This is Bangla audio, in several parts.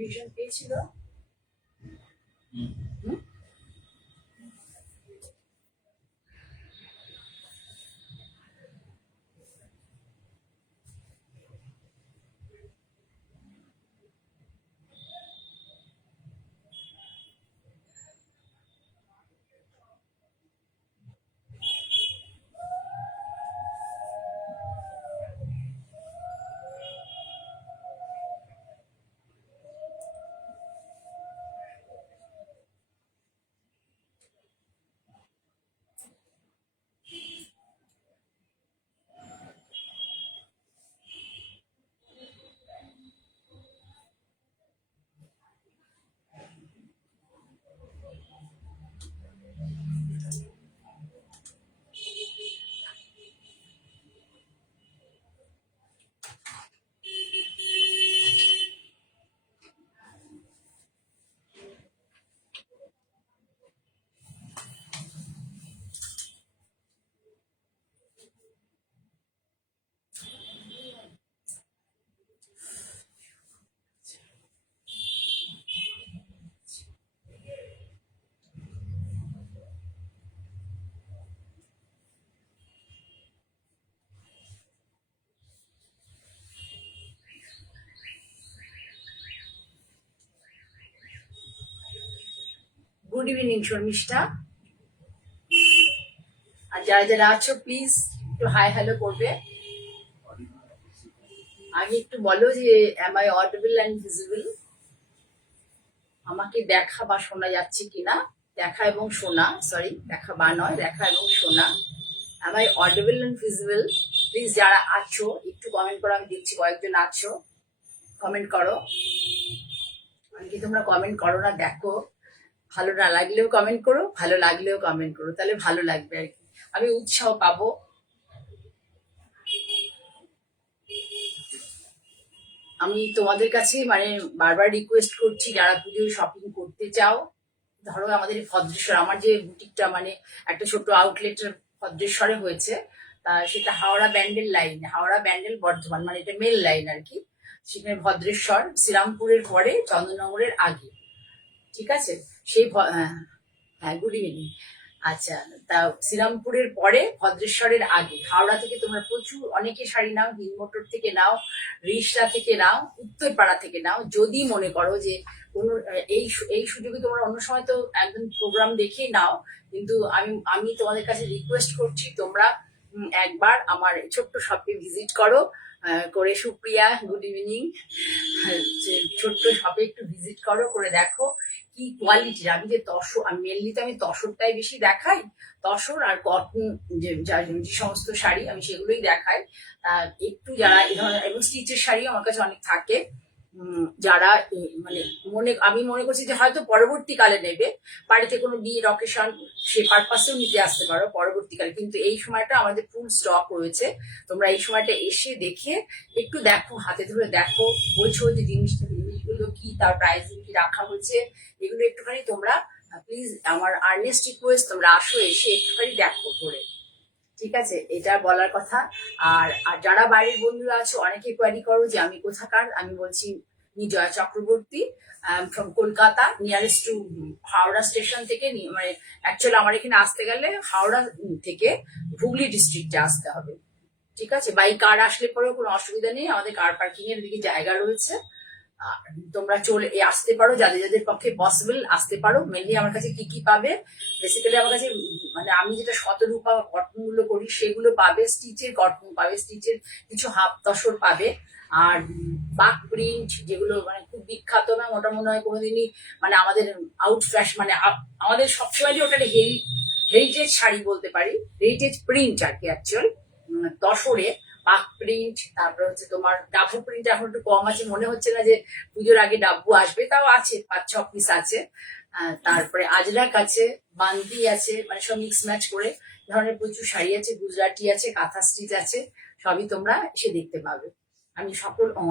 নোটিফিকেশন পেয়েছিল। Good evening Sharmistha. আর যারা যারা আছো প্লিজ একটু হাই হ্যালো করবে। আগে একটু বলো যে am I audible and visible, আমাকে দেখা বা শোনা যাচ্ছে কিনা। দেখা এবং শোনা, সরি দেখা বা নয়, দেখা এবং শোনা। Am I audible and visible? Please যারা আছো একটু কমেন্ট করো, আমি দেখছি কয়েকজন আছো, কমেন্ট করো। অনেকে তোমরা কমেন্ট করো না, দেখো। ভালো না লাগলেও কমেন্ট করো, ভালো লাগলেও কমেন্ট করো, তাহলে ভালো লাগবে আর কি, আমি উৎসাহ পাবো। আমি তোমাদের কাছে মানে বারবার রিকোয়েস্ট করছি, যারা পুজো শপিং করতে চাও, ধরো আমাদের ভদ্রেশ্বর, আমার যে বুটিকটা মানে একটা ছোট আউটলেটের ভদ্রেশ্বরে হয়েছে, তা সেটা হাওড়া ব্যান্ডেল লাইন, হাওড়া ব্যান্ডেল বর্ধমান, মানে এটা মেল লাইন আর কি। সেখানে ভদ্রেশ্বর শ্রীরামপুরের পরে চন্দননগরের আগে, ঠিক আছে? সেই হ্যাঁ গুড ইভিনিং। আচ্ছা, তা শ্রীরামপুরের পরে ভদ্রেশ্বরের আগে, হাওড়া থেকে তোমরা প্রচুর অনেকে শাড়ি নাও, হিন্দমোটর থেকে নাও, রিসরা থেকে নাও, উত্তরপাড়া থেকে নাও। যদি মনে করো যে কোনো এই এই সুযোগে তোমরা অন্য সময় তো একদম প্রোগ্রাম দেখেই নাও, কিন্তু আমি তোমাদের কাছে রিকোয়েস্ট করছি, তোমরা একবার আমার ছোট্ট শপে ভিজিট করো। করে সুপ্রিয়া গুড ইভিনিং, ছোট্ট শপে একটু ভিজিট করো, করে দেখো কি কোয়ালিটির। আমি যে তসর, আমি মেনলি তো আমি তসরটাই বেশি দেখাই, তসর আর কটন যে সমস্ত শাড়ি আমি সেগুলোই দেখাই। একটু যারা এই ধরনের এবং স্টিচের শাড়ি আমার কাছে অনেক থাকে, যারা মানে আমি মনে করছি যে হয়তো পরবর্তীকালে নেবে, বাড়িতে কোনো বিয়ের অকেশন সে পারপাসেও নিতে আসতে পারো পরবর্তীকালে, কিন্তু এই সময়টা আমাদের ফুল স্টক রয়েছে। তোমরা এই সময়টা এসে দেখে একটু দেখো, হাতে ধরে দেখো, বোঝো যে জিনিসগুলো কি, তার প্রাইসিং কি রাখা হয়েছে, এগুলো একটুখানি তোমরা প্লিজ, আমার আর্নেস্ট রিকোয়েস্ট, তোমরা আসো, এসে একটুখানি দেখো ধরে, ঠিক আছে? এটা বলার কথা। আর যারা বাইরের বন্ধুরা আছো, অনেকে কোয়ারি করো যে আমি কোথাকার, আমি বলছি নিজয়া Chakraborty, from Kolkata, nearest to Howrah station থেকে, মানে অ্যাকচুয়ালি আমার এখানে আসতে গেলে হাওড়া থেকে হুগলি ডিস্ট্রিক্টে আসতে হবে, ঠিক আছে? বাই কার আসলে পরেও কোনো অসুবিধা নেই, আমাদের কার পার্কিং এর দিকে জায়গা রয়েছে। তোমরা চলে আসতে পারো, যাদের যাদের পক্ষে পসিবল আসতে পারো। মেনলি আমার কাছে কি কি পাবে, বেসিক্যালি আমার কাছে মানে আমি যেটা শতরূপা কটন গুলো করি সেগুলো পাবে, স্টিচের কটন পাবে, স্টিচের কিছু হাফ তসর পাবে, আর বাক প্রিন্ট যেগুলো মানে খুব বিখ্যাত না, ওটা মনে হয় কোনোদিনই মানে আমাদের আউট ফ্যাশন, মানে আমাদের সবসময় ওটা হেরিটেজ শাড়ি বলতে পারি, হেরিটেজ প্রিন্ট আর কি অ্যাকচুয়াল তসরে। পাক প্রিন্ট, তারপরে হচ্ছে তোমার ডাব্বু প্রিন্ট এখন একটু কম আছে, মনে হচ্ছে না যে পুজোর আগে ডাব্বু আসবে, তাও আছে 5-6 পিস আছে। তারপরে আজরাক আছে, বান্দি আছে, মানে সব মিক্স ম্যাচ করে ধরনের প্রচুর শাড়ি আছে, গুজরাটি আছে, কাঁথা স্টিচ আছে, সবই তোমরা এসে দেখতে পাবে। আমি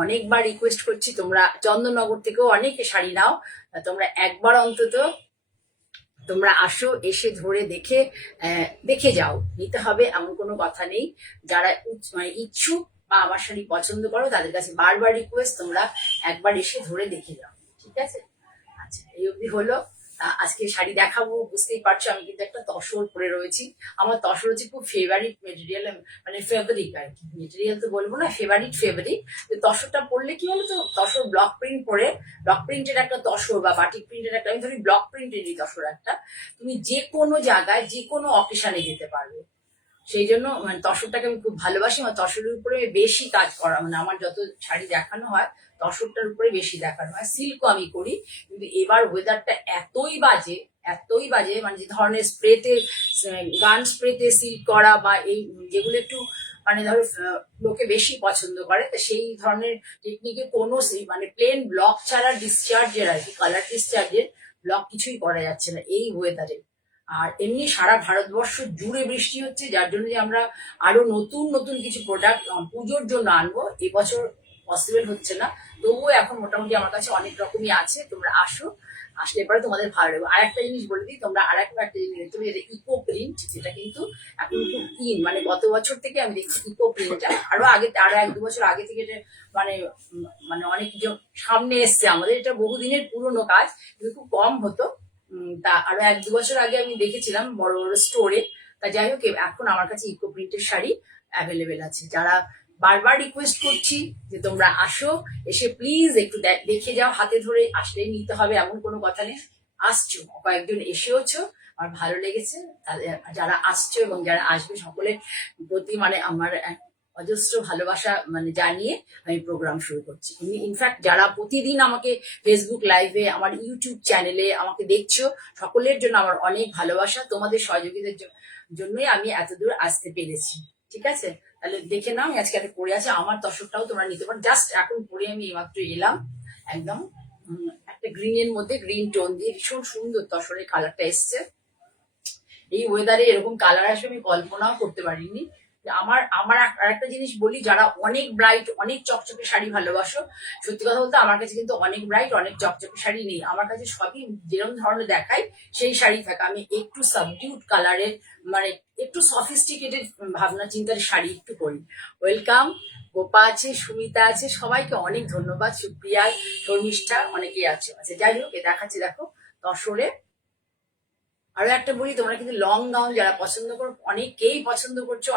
অনেকবার রিকোয়েস্ট করছি, তোমরা চন্দননগর থেকেও অনেকে শাড়ি নাও, তোমরা একবার অন্তত তোমরা আসো, এসে ধরে দেখে দেখে যাও, নিতে হবে এমন কোনো কথা নেই। যারা মানে ইচ্ছুক বা আমার শাড়ি পছন্দ করো, তাদের কাছে বারবার রিকোয়েস্ট, তোমরা একবার এসে ধরে দেখে যাও, ঠিক আছে? আচ্ছা, এই অবধি হলো। আজকে শাড়ি দেখাবো, বুঝতেই পারছো আমি কিন্তু একটা তসর পরে রয়েছি। আমার তসর হচ্ছে খুব ফেভারিট মেটেরিয়াল, মানে ফেব্রিক আর কি, মেটেরিয়াল তো বলবো না, ফেভারিট ফেব্রিক। তসরটা পরলে কি বলতো, তসর ব্লক প্রিন্ট পরে, ব্লক প্রিন্টের একটা তসর বা বাটিক প্রিন্টের একটা, আমি ধরি ব্লক প্রিন্টেরই তসর একটা, তুমি যে কোনো জায়গায় যে কোনো অকেশনে যেতে পারবে। সেই জন্য মানে তসরটাকে আমি খুব ভালোবাসি। আমার তসরের উপরে বেশি কাজ করা, মানে আমার যত শাড়ি দেখানো হয় তসরটার উপরে বেশি দেখানো হয়। সিল্কও আমি করি, কিন্তু এবার ওয়েদারটা এতই বাজে, এতই বাজে, মানে যে ধরনের স্প্রেতে, গান স্প্রেতে সিল্ক করা বা এই যেগুলো একটু মানে ধরো লোকে বেশি পছন্দ করে, তো সেই ধরনের টেকনিকে কোনো মানে প্লেন ব্লক ছাড়া ডিসচার্জের আর কি, কালার ডিসচার্জের ব্লক কিছুই করা যাচ্ছে না এই ওয়েদারে। আর এমনি সারা ভারতবর্ষ জুড়ে বৃষ্টি হচ্ছে, যার জন্য যে আমরা আরো নতুন নতুন কিছু প্রোডাক্ট পুজোর জন্য আনবো, এবছর পসিবল হচ্ছে না। তবুও এখন মোটামুটি আমার কাছে অনেক রকমই আছে, তোমরা আসো, আসলে পরে তোমাদের ভালো লাগবে। আর একটা জিনিস বলে দিই, তোমরা আর একটা জিনিস তুমি যেটা ইকো প্রিন্ট, যেটা কিন্তু এখন খুব ইন, মানে গত বছর থেকে আমি দেখছি ইকো প্রিন্টটা আরো আগে, আরো 1-2 বছর আগে থেকে এটা মানে মানে অনেক সামনে এসছে। আমাদের এটা বহুদিনের পুরনো কাজ, কিন্তু খুব কম হতো। তা আরো 1-2 বছর আগে আমি দেখেছিলাম বড় বড় স্টোরে। তা যাই হোক, এখন আমার কাছে ইকো প্রিন্টের শাড়ি অ্যাভেলেবেল আছে। যারা বারবার রিকোয়েস্ট করছি যে তোমরা আসো, এসে প্লিজ একটু দেখে যাও, হাতে ধরে আসলেই নিতে হবে এমন কোনো কথা নেই। আসছো, কয়েকজন এসেওছো, আমার ভালো লেগেছে। যারা আসছো এবং যারা আসবে সকলের প্রতি মানে আমার অজস্র ভালোবাসা মানে জানিয়ে আমি প্রোগ্রাম শুরু করছি। ইনফ্যাক্ট যারা প্রতিদিন আমাকে ফেসবুক লাইভে, আমার ইউটিউব চ্যানেলে আমাকে দেখছো, সকলের জন্য আমার অনেক ভালোবাসা। তোমাদের সহযোগিতার জন্যই আমি এতদূর আসতে পেরেছি। ঠিক আছে, তাহলে দেখে নাও। আমি আজকে একটা পরে আছে, আমার তসরটাও তোমরা নিতে পারো। জাস্ট এখন পরে আমি এইমাত্র এলাম, একদম একটা গ্রিনের মধ্যে, গ্রিন টোন দিয়ে ভীষণ সুন্দর তসরের কালারটা এসছে। এই ওয়েদারে এরকম কালার আসবে আমি কল্পনাও করতে পারিনি। আমার আমার আরেকটা জিনিস বলি, যারা অনেক ব্রাইট, অনেক চকচকে শাড়ি ভালোবাসো, সত্যি কথা বলতে আমার কাছে কিন্তু অনেক ব্রাইট, অনেক চকচকে শাড়ি নেই। আমার কাছে সবই যেরকম ধরনের দেখাই সেই শাড়ি থাকে। আমি একটু সাবডিউড কালারের, মানে একটু সফিস্টিকেটেড ভাবনা চিন্তার শাড়ি একটু পরি। ওয়েলকাম, গোপা আছে, সুমিতা আছে, সবাইকে অনেক ধন্যবাদ। সুপ্রিয়া, শর্মিষ্ঠা, অনেকেই আছে। আচ্ছা যাই হোক, এ দেখাচ্ছি দেখো তসরে। আরো একটা বলি, তোমরা কিন্তু লং গাউন যারা পছন্দ করো, অনেকেই পছন্দ করছো,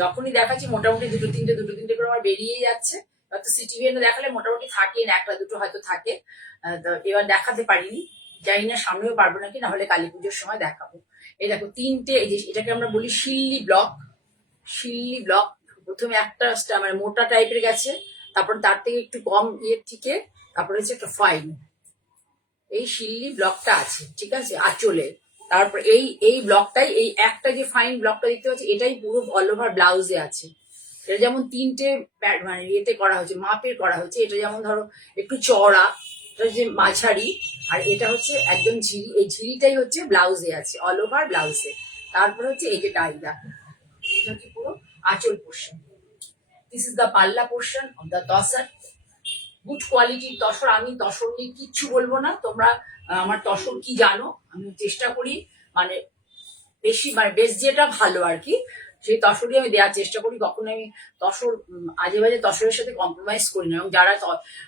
যখনই দেখাচ্ছি মোটামুটি দুটো তিনটে করে আমার বেরিয়ে যাচ্ছে। হয়তো সিটি ভেনে দেখালে মোটামুটি থাকে না, একটা দুটো হয়তো থাকে। তো এবার দেখাতে পারিনি, জানি না সামনেও পারবো নাকি, না হলে কালী পুজোর সময় দেখাবো। এই দেখো তিনটে, এই যে এটাকে আমরা বলি শিল্লি ব্লক। শিল্লি ব্লক প্রথমে একটা মানে মোটা টাইপের গেছে, তারপর তার থেকে একটু কম ইয়ের থেকে, তারপরে হচ্ছে একটা ফাইন, এই শিল্লি ব্লকটা আছে, ঠিক আছে, আঁচলে। তারপর এই এই ব্লকটাই, এই একটা যে ফাইন ব্লকটা দেখতে পাচ্ছি, এটাই পুরো অল ওভার ব্লাউজে আছে। এটা যেমন তিনটে মানে ইয়েতে করা হয়েছে, মাপের করা হয়েছে। এটা যেমন ধরো একটু চড়া, এটা হচ্ছে মাঝারি, আর এটা হচ্ছে একদম ঝিরি। এই ঝিরিটাই হচ্ছে ব্লাউজে আছে, অল ওভার ব্লাউজে। তারপর হচ্ছে এই যে টাইদা, এটা হচ্ছে পুরো আঁচল পোর্শন। দিস ইজ দ্য পাল্লা portion of the tussar. Good কোয়ালিটির তসর। আমি তসর নিয়ে কিচ্ছু বলবো না, তোমরা আমার তসর কি জানো। আমি চেষ্টা করি মানে বেশি, মানে বেশ যেটা ভালো আর কি, সেই তসরই আমি দেওয়ার চেষ্টা করি। কখনো আমি তসর আজে বাজে তসরের সাথে কম্প্রোমাইজ করি না, এবং যারা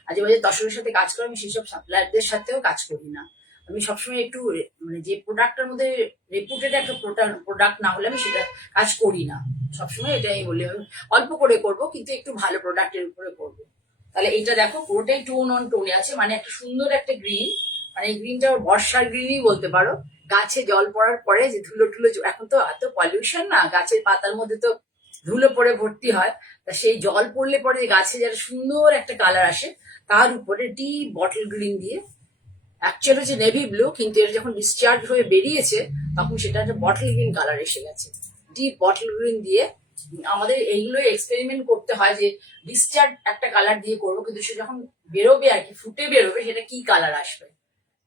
আজে বাজে তসরের সাথে কাজ করে আমি সেসব সাপ্লায়ারদের সাথেও কাজ করি না। আমি সবসময় একটু মানে যে প্রোডাক্টের মধ্যে রেপুটেড একটা প্রোডাক্ট না হলে আমি সেটা কাজ করি না। সবসময় এটাই বলি, আমি অল্প করে করব, কিন্তু একটু ভালো প্রোডাক্টের উপরে করবো। তাহলে এইটা দেখো পুরোটাই টোন অন টোনে আছে, মানে একটা সুন্দর একটা গ্রিন, মানে এই গ্রিনটা বর্ষার গ্রিনই বলতে পারো। গাছে জল পড়ার পরে যে ধুলো টুলো, এখন তো এত পলিউশন না, গাছের পাতার মধ্যে তো ধুলো পড়ে ভর্তি হয়। তা সেই জল পড়লে পরে গাছে যারা সুন্দর একটা কালার আসে, তার উপরে ডিপ বটল গ্রিন দিয়ে, অ্যাকচুয়ালি হচ্ছে নেভি ব্লু, কিন্তু এটা যখন ডিসচার্জ হয়ে বেরিয়েছে তখন সেটা একটা বটল গ্রিন কালার এসে গেছে। ডিপ বটল গ্রিন দিয়ে আমাদের এইগুলো এক্সপেরিমেন্ট করতে হয় যে ডিসচার্জ একটা কালার দিয়ে করবো, কিন্তু সে যখন বেরোবে আর কি, ফুটে বেরোবে, সেটা কি কালার আসবে,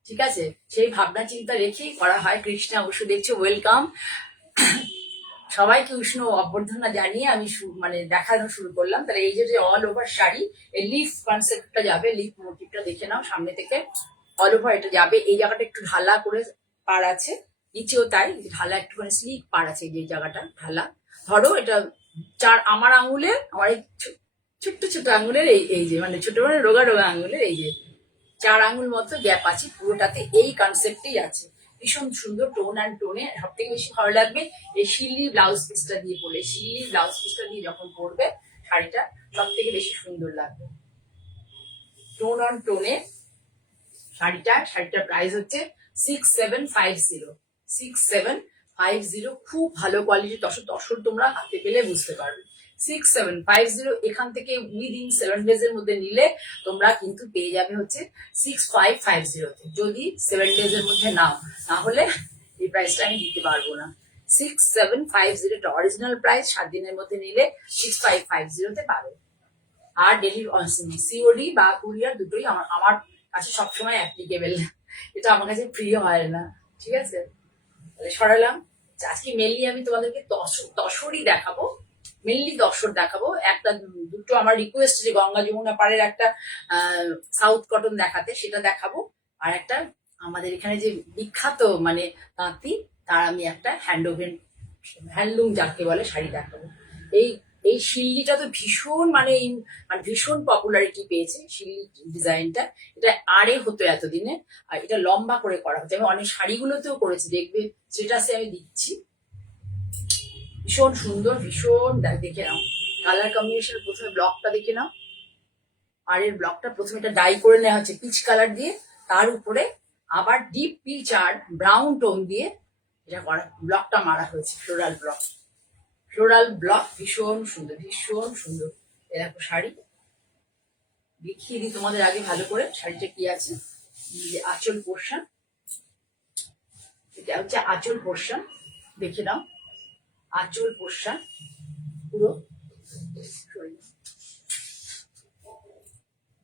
ঠিক আছে, সেই ভাবনা চিন্তা রেখেই করা হয়। কৃষ্ণা অবশ্য দেখছো, ওয়েলকাম। সবাইকে উষ্ণ অভ্যর্থনা জানিয়ে আমি মানে দেখানো শুরু করলাম। তাহলে এই যে অল ওভার শাড়ি, এই লিফ কনসেপ্টটা যাবে, লিফ মোটিভটা দেখে নাও সামনে থেকে, অল ওভার এটা যাবে। এই জায়গাটা একটু ঢালা করে পার আছে, নিচেও তাই ঢালা, একটুখানি স্লিক পার আছে, যে জায়গাটা ঢালা। ধরো এটা আমার আঙুলের, আমার এই ছোট্ট ছোট্ট আঙুলের এই এই যে মানে ছোট মানে রোগা রোগা আঙুলের এই যে 4 আঙুল মতো গ্যাপ আছে, পুরোটাতে এই কনসেপ্টেই আছে। ভীষণ সুন্দর টোন অ্যান্ড টোনে। সব থেকে বেশি ভালো লাগবে এই শিল্লি ব্লাউজ পিসটা দিয়ে পরলে, শিল্লি ব্লাউজ পিসটা দিয়ে যখন পরবে শাড়িটা সব থেকে বেশি সুন্দর লাগবে। টোন অন টোনে শাড়িটার প্রাইস হচ্ছে 6750। 6750, খুব ভালো কোয়ালিটি তসর। তসর তোমরা হাতে পেলে বুঝতে পারবে। 6750 এখান থেকে উইদিন 7 ডেজ এর মধ্যে নিলে তোমরা কিন্তু পেয়ে যাবে হচ্ছে 6550 যদি 7 ডেজ এর মধ্যে নাও, না হলে এই প্রাইসটা আমি দিতে পারবো না। 6750 অরিজিনাল প্রাইস, 7 দিনের মধ্যে নিলে 6550 পাবে। আর সিওডি বা কুরিয়ার দুটোই আমার কাছে সবসময় অ্যাপ্লিকেবল, এটা আমার কাছে ফ্রি হয় না। ঠিক আছে, তাহলে সরালাম। আজকে মেনলি আমি তোমাদেরকে তসরই দেখাবো, মেনলি তসর দেখাবো। একটা দুটো আমার রিকোয়েস্ট যে গঙ্গা যমুনা পাড়ের একটা সাউথ কটন দেখাতে, সেটা দেখাবো। আর একটা আমাদের এখানে যে বিখ্যাত মানে তাঁতি, তার আমি একটা হ্যান্ডলুম যাকে বলে শাড়ি দেখাবো। এই শিল্লিটা তো ভীষণ মানে ভীষণ পপুলারিটি পেয়েছে শিল্লি ডিজাইনটা। এটা আড়ে হতো এতদিনে, আর এটা লম্বা করে করা হতো। আমি অনেক শাড়িগুলোতেও করেছি, দেখবে স্টেটাসে আমি দিচ্ছি। ভীষণ সুন্দর, ভীষণ দেখে নাও কালার কম্বিনেশন। প্রথমে ব্লকটা দেখে নাও, আর এর ব্লকটা প্রথমে এটা ডাই করে নেওয়া হচ্ছে পিচ কালার দিয়ে, তার উপরে আবার ডিপ পিচ আর ব্রাউন টোন দিয়ে এটা করা, ব্লকটা মারা হয়েছে ফ্লোরাল ব্লক। ভীষণ সুন্দর, ভীষণ সুন্দর। এরকম শাড়ি দেখিয়ে দিই তোমাদের আগে ভালো করে শাড়িটা কি আছে। আঁচল পোর্শন, এটা হচ্ছে আঁচল পোর্শন, দেখে নাও আঁচল পোর্শন পুরো।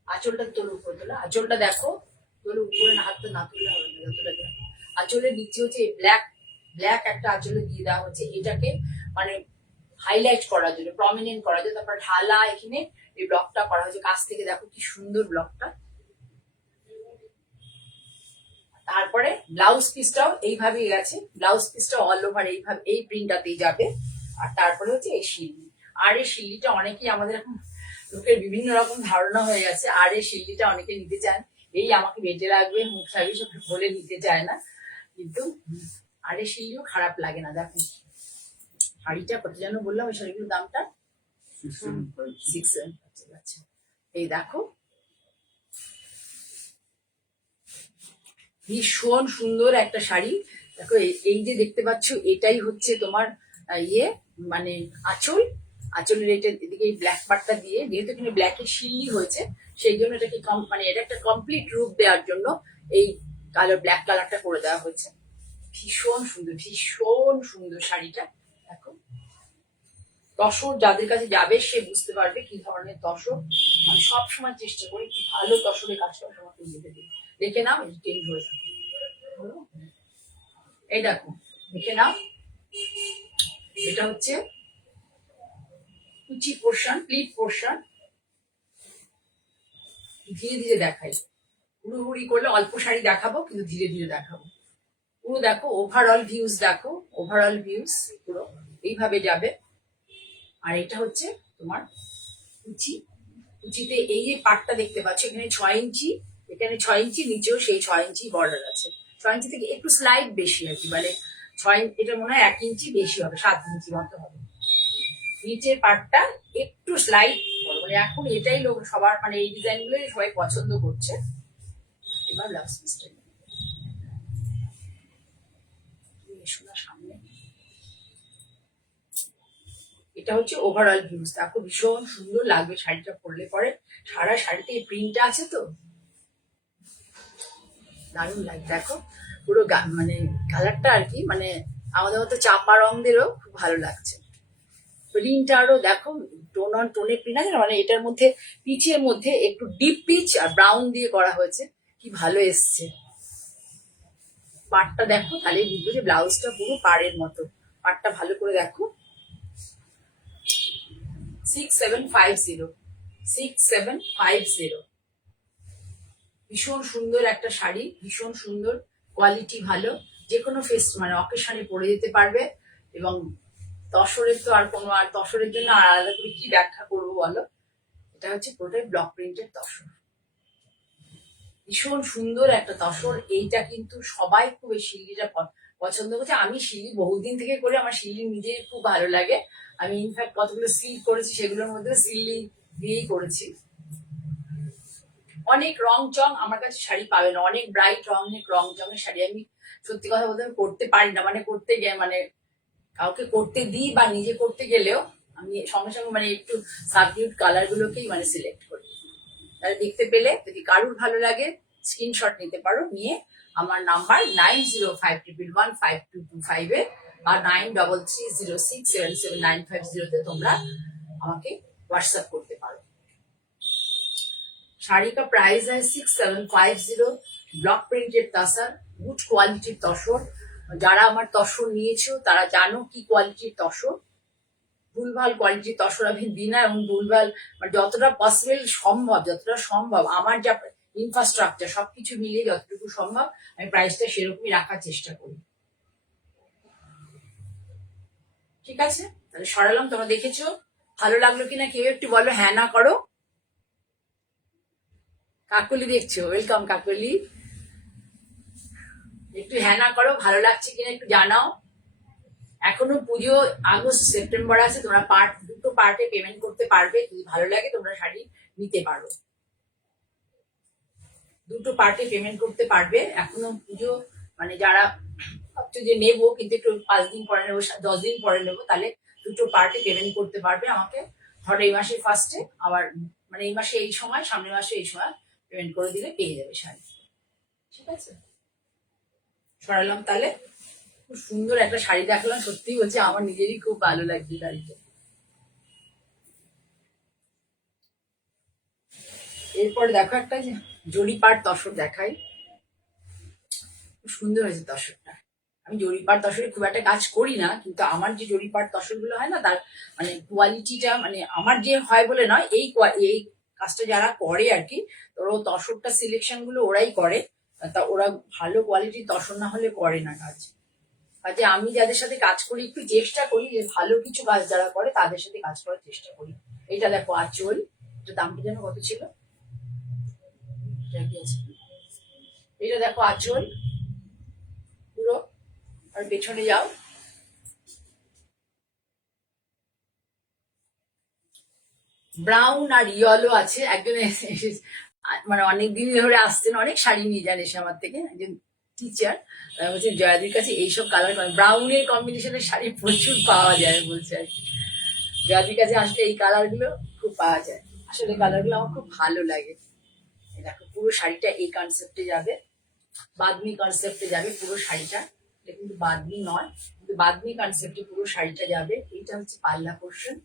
আঁচলটা তোর উপরে তোলা, আঁচলটা দেখো, তোর উপরে না, হাতটা না তুললে হবে না, যতটা দেখো। আঁচলের নিচে হচ্ছে ব্ল্যাক একটা আঁচলে দিয়ে দেওয়া হচ্ছে, এটাকে মানে হাইলাইট করার জন্য, প্রমিনেন্ট করার জন্য। তারপর ঢালা এখানে এই ব্লকটা করা হয়েছে, কাছ থেকে দেখো কি সুন্দর ব্লকটা। তারপরে ব্লাউজ পিসটাও এইভাবেই গেছে, ব্লাউজ পিসটা অল ওভার এইভাবে এই প্রিন্টটাতেই যাবে। আর তারপরে হচ্ছে এই শিল্লি। আর এই শিল্লিটা অনেকেই আমাদের এখন লোকের বিভিন্ন রকম ধারণা হয়ে গেছে, আর এই শিল্লিটা অনেকে নিতে চান এই আমাকে বেঁচে রাখবে, মুখ সাবি সব বলে নিতে চায় না, কিন্তু আর এই শিল্লিও খারাপ লাগে না। দেখো শাড়িটা কত যেন বললাম, ওই শাড়িগুলোর দামটা 6750। আচ্ছা, এই দেখো ভীষণ সুন্দর একটা শাড়ি। দেখো এই যে দেখতে পাচ্ছ, এটাই হচ্ছে তোমার মানে আঁচলের এদিকে এই ব্ল্যাক পার্টটা দিয়ে, যেহেতু এখানে ব্ল্যাকের শিল্লি হয়েছে, সেই জন্য এটাকে মানে এটা একটা কমপ্লিট রূপ দেওয়ার জন্য এই ব্ল্যাক কালারটা করে দেওয়া হয়েছে। ভীষণ সুন্দর, ভীষণ সুন্দর শাড়িটা। দেখো তসর যাদের কাছে যাবে সে বুঝতে পারবে কি ধরনের তসর। আমি সবসময় চেষ্টা করি কি ভালো তসরের কাজটা তোমাকে দিতে দিই। দেখে নাও, চেঞ্জ হয়ে যাবে। এই দেখো দেখে নাও, এটা হচ্ছে কুচি পোর্শন, প্লিট পোর্শন। ধীরে ধীরে দেখাই, হুড়ুহুড়ি করলে অল্প শাড়ি দেখাবো, কিন্তু ধীরে ধীরে দেখাবো। পুরো দেখো ওভারঅল ভিউজ, দেখো ওভারঅল ভিউজ পুরো এইভাবে যাবে। আর এটা হচ্ছে তোমার কুচিতে এই যে পাটটা দেখতে পাচ্ছ, এখানে 6 ইঞ্চি, এখানে 6 ইঞ্চি, নিচেও সেই 6 ইঞ্চি বর্ডার আছে। 6 ইঞ্চি থেকে একটু স্লাইড বেশি আর কি, মানে 6, এটা মনে হয় 1 ইঞ্চি বেশি হবে, 7 ইঞ্চি মতো হবে। নিচের পাটটা একটু স্লাইড বড়, মানে এখন এটাই লোক সবার মানে এই ডিজাইন গুলো সবাই পছন্দ করছে। এবার ব্লাউজ পিসটা সামনে, এটা হচ্ছে ওভারঅল ভিউজ। দেখো ভীষণ সুন্দর লাগবে শাড়িটা পরলে পরে, সারা শাড়িতে এই প্রিন্টটা আছে তো দারুণ লাগে। দেখো পুরো মানে কালারটা আর কি, মানে আমাদের মতো চাপা রঙদেরও খুব ভালো লাগছে। প্রিন্টটা আরো দেখো টোন অন টোনের প্রিন্ট আছে, মানে এটার মধ্যে পিচের মধ্যে একটু ডিপ পিচ আর ব্রাউন দিয়ে করা হয়েছে, কি ভালো এসছে। পাটটা দেখো, তাহলে বুঝবো যে ব্লাউজটা পুরো পাড়ের মতো। পাটটা ভালো করে দেখো। 6750 ভীষণ সুন্দর একটা শাড়ি, ভীষণ সুন্দর কোয়ালিটি ভালো, যে কোনো মানে অকেশনে পরে যেতে পারবে। এবং তসরের তো আর কোনো, আর তসরের জন্য আর আলাদা করে কি ব্যাখ্যা করবো বলো। এটা হচ্ছে পুরোটাই ব্লক প্রিন্টের তসর। ভীষণ সুন্দর একটা তসর। এইটা কিন্তু সবাই খুব এই শিল্লিটা পছন্দ করছে। আমি শিল্লি বহুদিন থেকে করে, আমার শিল্লি নিজের খুব ভালো লাগে। আমি ইনফ্যাক্ট কতগুলো সিল্ক করেছি, সেগুলোর মধ্যে সিল্লি দিয়েই করেছি। অনেক রং চং আমার কাছে শাড়ি পাবে না, অনেক ব্রাইট অনেক রং চঙের শাড়ি আমি সত্যি কথা বলতে করতে পারি না, মানে করতে গিয়ে মানে কাউকে করতে দিই বা নিজে করতে গেলেও আমি সঙ্গে সঙ্গে মানে একটু সাবডিউট কালার গুলোকেই মানে সিলেক্ট করি। তাহলে দেখতে পেলে, যদি কারুর ভালো লাগে স্ক্রিনশট নিতে পারো, নিয়ে আমার নাম্বার 9055115225 বা 9330677950 তোমরা আমাকে হোয়াটসঅ্যাপ করতে পারো। শাড়ি কা প্রাইস है 6750। ব্লক প্রিন্টেড তাসার, গুড কোয়ালিটির তসর। যারা আমার তসর নিয়েছো তারা জানো কি কোয়ালিটির তসর। ভুলভাল কোয়ালিটির তসর আমি দিই না, এবং ভুলভাল মানে যতটা পসিবল সম্ভব, যতটা সম্ভব আমার যা ইনফ্রাস্ট্রাকচার সবকিছু মিলিয়ে যতটুকু সম্ভব আমি প্রাইসটা সেরকমই রাখার চেষ্টা করি। ঠিক আছে, তাহলে সরালাম। তোমরা দেখেছো, ভালো লাগলো কিনা কেউ একটু বলো, হ্যাঁ না করো। কাকলি দেখছো, ওয়েলকাম কাকলি। একটু হ্যাঁ না করো, ভালো লাগছে কিনা একটু জানাও। এখনো পুজো আগস্ট সেপ্টেম্বর আছে, তোমরা দুটো পার্টে পেমেন্ট করতে পারবে। যদি ভালো লাগে তোমরা শাড়ি নিতে পারো, দুটো পার্টে পেমেন্ট করতে পারবে। এখনো পুজো মানে যারা ভাবছো যে নেবো কিন্তু একটু 5 দিন পরে নেবো, 10 দিন পরে নেবো, তাহলে দুটো পার্টে পেমেন্ট করতে পারবে আমাকে। ধরো এই মাসের ফার্স্টে, আবার মানে এই মাসে এই সময়, সামনের মাসে এই সময় পেমেন্ট করে দিলে পেয়ে যাবে শাড়ি। ঠিক আছে, সরালাম। তাহলে খুব সুন্দর একটা শাড়ি দেখলাম, সত্যি বলছি আমার নিজেরই খুব ভালো লাগছে শাড়িটা। এরপর দেখো একটা জরিপার তসর দেখাই, খুব সুন্দর হয়েছে তসরটা। আমি জরিপার তসরে খুব একটা কাজ করি না, কিন্তু আমার যে জরিপার তসর গুলো হয় না, তার মানে কোয়ালিটিটা মানে আমার যে হয় বলে নয়, এই কাজটা যারা করে আর কি, ওরা তসরটা সিলেকশন গুলো ওরাই করে। তা ওরা ভালো কোয়ালিটির তসর না হলে করে না কাজ। কাজে আমি যাদের সাথে কাজ করি একটু চেষ্টা করি যে ভালো কিছু কাজ যারা করে তাদের সাথে কাজ করার চেষ্টা করি। এটা দেখো আঁচল, এটা দামটা যেন কত ছিল, এটা দেখো আঁচল পুরো। আর পেছনে যাও, ব্রাউন আর ইয়েলো আছে। একজন মানে অনেকদিন ধরে আসছেন, অনেক শাড়ি নিয়ে যান এসে আমার থেকে, একজন টিচার বলছেন জয়াদির কাছে এইসব কালার ব্রাউনের কম্বিনেশনের শাড়ি প্রচুর পাওয়া যায় বলছে আর কি। জয়াদির কাছে আসলে এই কালার গুলো খুব পাওয়া যায়, আসলে কালার গুলো আমার খুব ভালো লাগে। দেখো পুরো শাড়িটা এই কনসেপ্টে যাবে, বাদমি কনসেপ্টে যাবে পুরো শাড়িটা। এটা কিন্তু বাদমি নয়, কিন্তু বাদমি কনসেপ্টে পুরো শাড়িটা যাবে। এইটা হচ্ছে পাল্লা পোর্শন,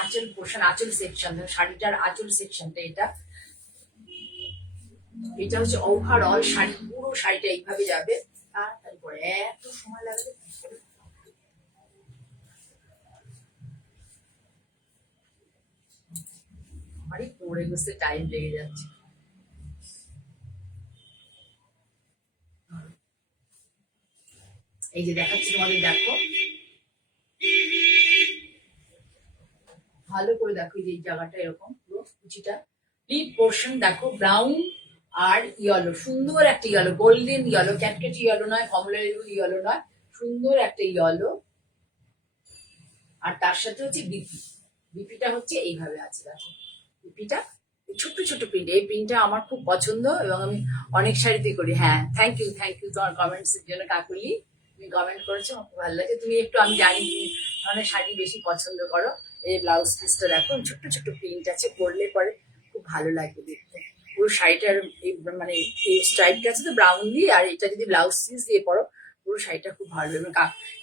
আঁচল পোর্শন, আঁচল সেকশন, শাড়িটার আঁচল সেকশনটা এটা। এটা হচ্ছে ওভারঅল শাড়ি, পুরো শাড়িটা এইভাবে যাবে। আর তারপরে এত সময় লাগবে, আমারই পরে বসতে টাইম লেগে যাচ্ছে। এই যে দেখাচ্ছি তোমাদের, দেখো ভালো করে দেখো, এই যে জায়গাটা এরকম পুরো কুচিটা ডিপ পোর্শন দেখো, ব্রাউন আর ইয়েলো, সুন্দর একটা ইয়েলো, গোল্ডেন ইয়েলো, ক্যাটকেট ইয়েলো নয়, কমলা ইয়েলো নয়, সুন্দর একটা ইয়েলো। আর তার সাথে হচ্ছে বিপি, বিপিটা হচ্ছে এইভাবে আছে দেখো, বিপিটা ছোট্ট ছোট্ট প্রিন্ট। এই প্রিন্টটা আমার খুব পছন্দ এবং আমি অনেক শাড়িতে করি। হ্যাঁ, থ্যাংক ইউ তোমার কমেন্টস এর জন্য কাকুলি, তুমি কমেন্ট করেছো, আমার খুব ভালো লাগে। তুমি একটু, আমি জানি তুমি ধরনের শাড়ি বেশি পছন্দ করো। এই ব্লাউজ পিসটা দেখো, ছোট্ট ছোট্ট প্রিন্ট আছে, পরলে পরে খুব ভালো লাগবে দেখতে। পুরো শাড়িটার এই মানে এই স্ট্রাইপটা আছে তো ব্রাউন দিয়ে, আর এটা যদি ব্লাউজ পিস দিয়ে পরো পুরো শাড়িটা খুব ভালো এবং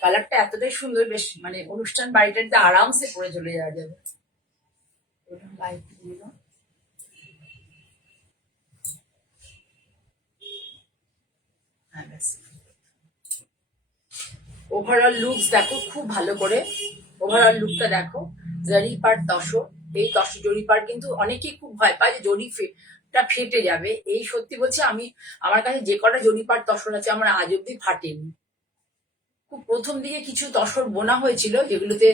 কালারটা এতটাই সুন্দর, বেশ মানে অনুষ্ঠান বাড়িটাতে আরামসে পরে চলে যাওয়া যাবে। লাইট দিয়ে দাও। ওভারঅল লুকস দেখো খুব ভালো করে, ওভারঅল লুকটা দেখো। জরিপার তসর, এই জরিপার কিন্তু অনেকেই খুব ভয় পায় যে জরিটা ফেটে যাবে। এই সত্যি বলছি, আমি আমার কাছে যে কটা জরিপার তসর আছে আমার আজ অব্দি ফাটেনি। খুব প্রথম দিকে কিছু তসর বোনা হয়েছিল যেগুলোতে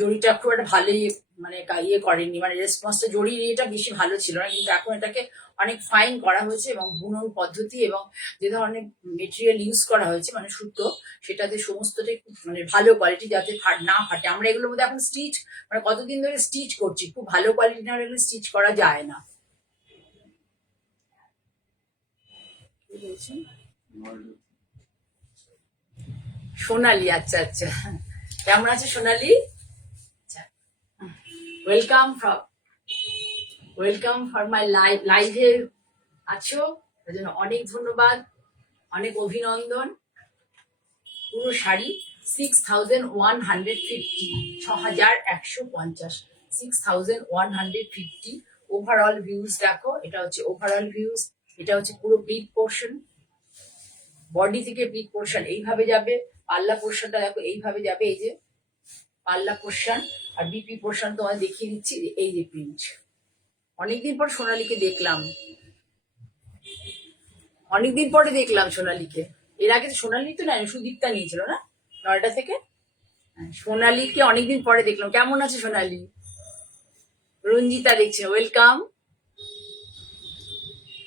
জরিটা খুব একটা ভালোই মানে ইয়ে করেনি, মানে রেসপন্সটা জরির এটা বেশি ভালো ছিল না, কিন্তু এখন এটাকে অনেক ফাইন করা হয়েছে এবং বুনন পদ্ধতি এবং যে ধরনের মেটেরিয়াল ইউজ করা হয়েছে মানে সুতো, সেটাতে সমস্তটাই খুব মানে ভালো কোয়ালিটি, যাতে না ফাটে। আমরা এগুলোর মধ্যে এখন স্টিচ মানে কতদিন ধরে স্টিচ করছি, খুব ভালো কোয়ালিটি না হলে স্টিচ করা যায় না। সোনালি, আচ্ছা আচ্ছা, কেমন আছে সোনালি? ওয়েলকাম ফর মাই লাইভে আছো, তার জন্য অনেক ধন্যবাদ, অনেক অভিনন্দন। পুরো শাড়ি 6150, 6150, 6150। ওভারঅল ভিউজ দেখো, এটা হচ্ছে ওভারঅল ভিউজ, এটা হচ্ছে পুরো বিগ পোর্শন, বডি থেকে বিগ পোর্শন এইভাবে যাবে, পাল্লা পোর্শনটা দেখো এইভাবে যাবে, এই যে পাল্লা পোর্শন, আর বিপি পোর্শন তোমায় দেখিয়ে দিচ্ছি, এই যে প্রিন্ট। অনেকদিন পর সোনালীকে দেখলাম, অনেকদিন পরে দেখলাম সোনালীকে। এর আগে তো সোনালী তো না, সুদীপ্তা নিয়েছিল না 9টা থেকে। সোনালীকে অনেকদিন পরে দেখলাম। কেমন আছে সোনালী? রঞ্জিতা দেখছে, ওয়েলকাম।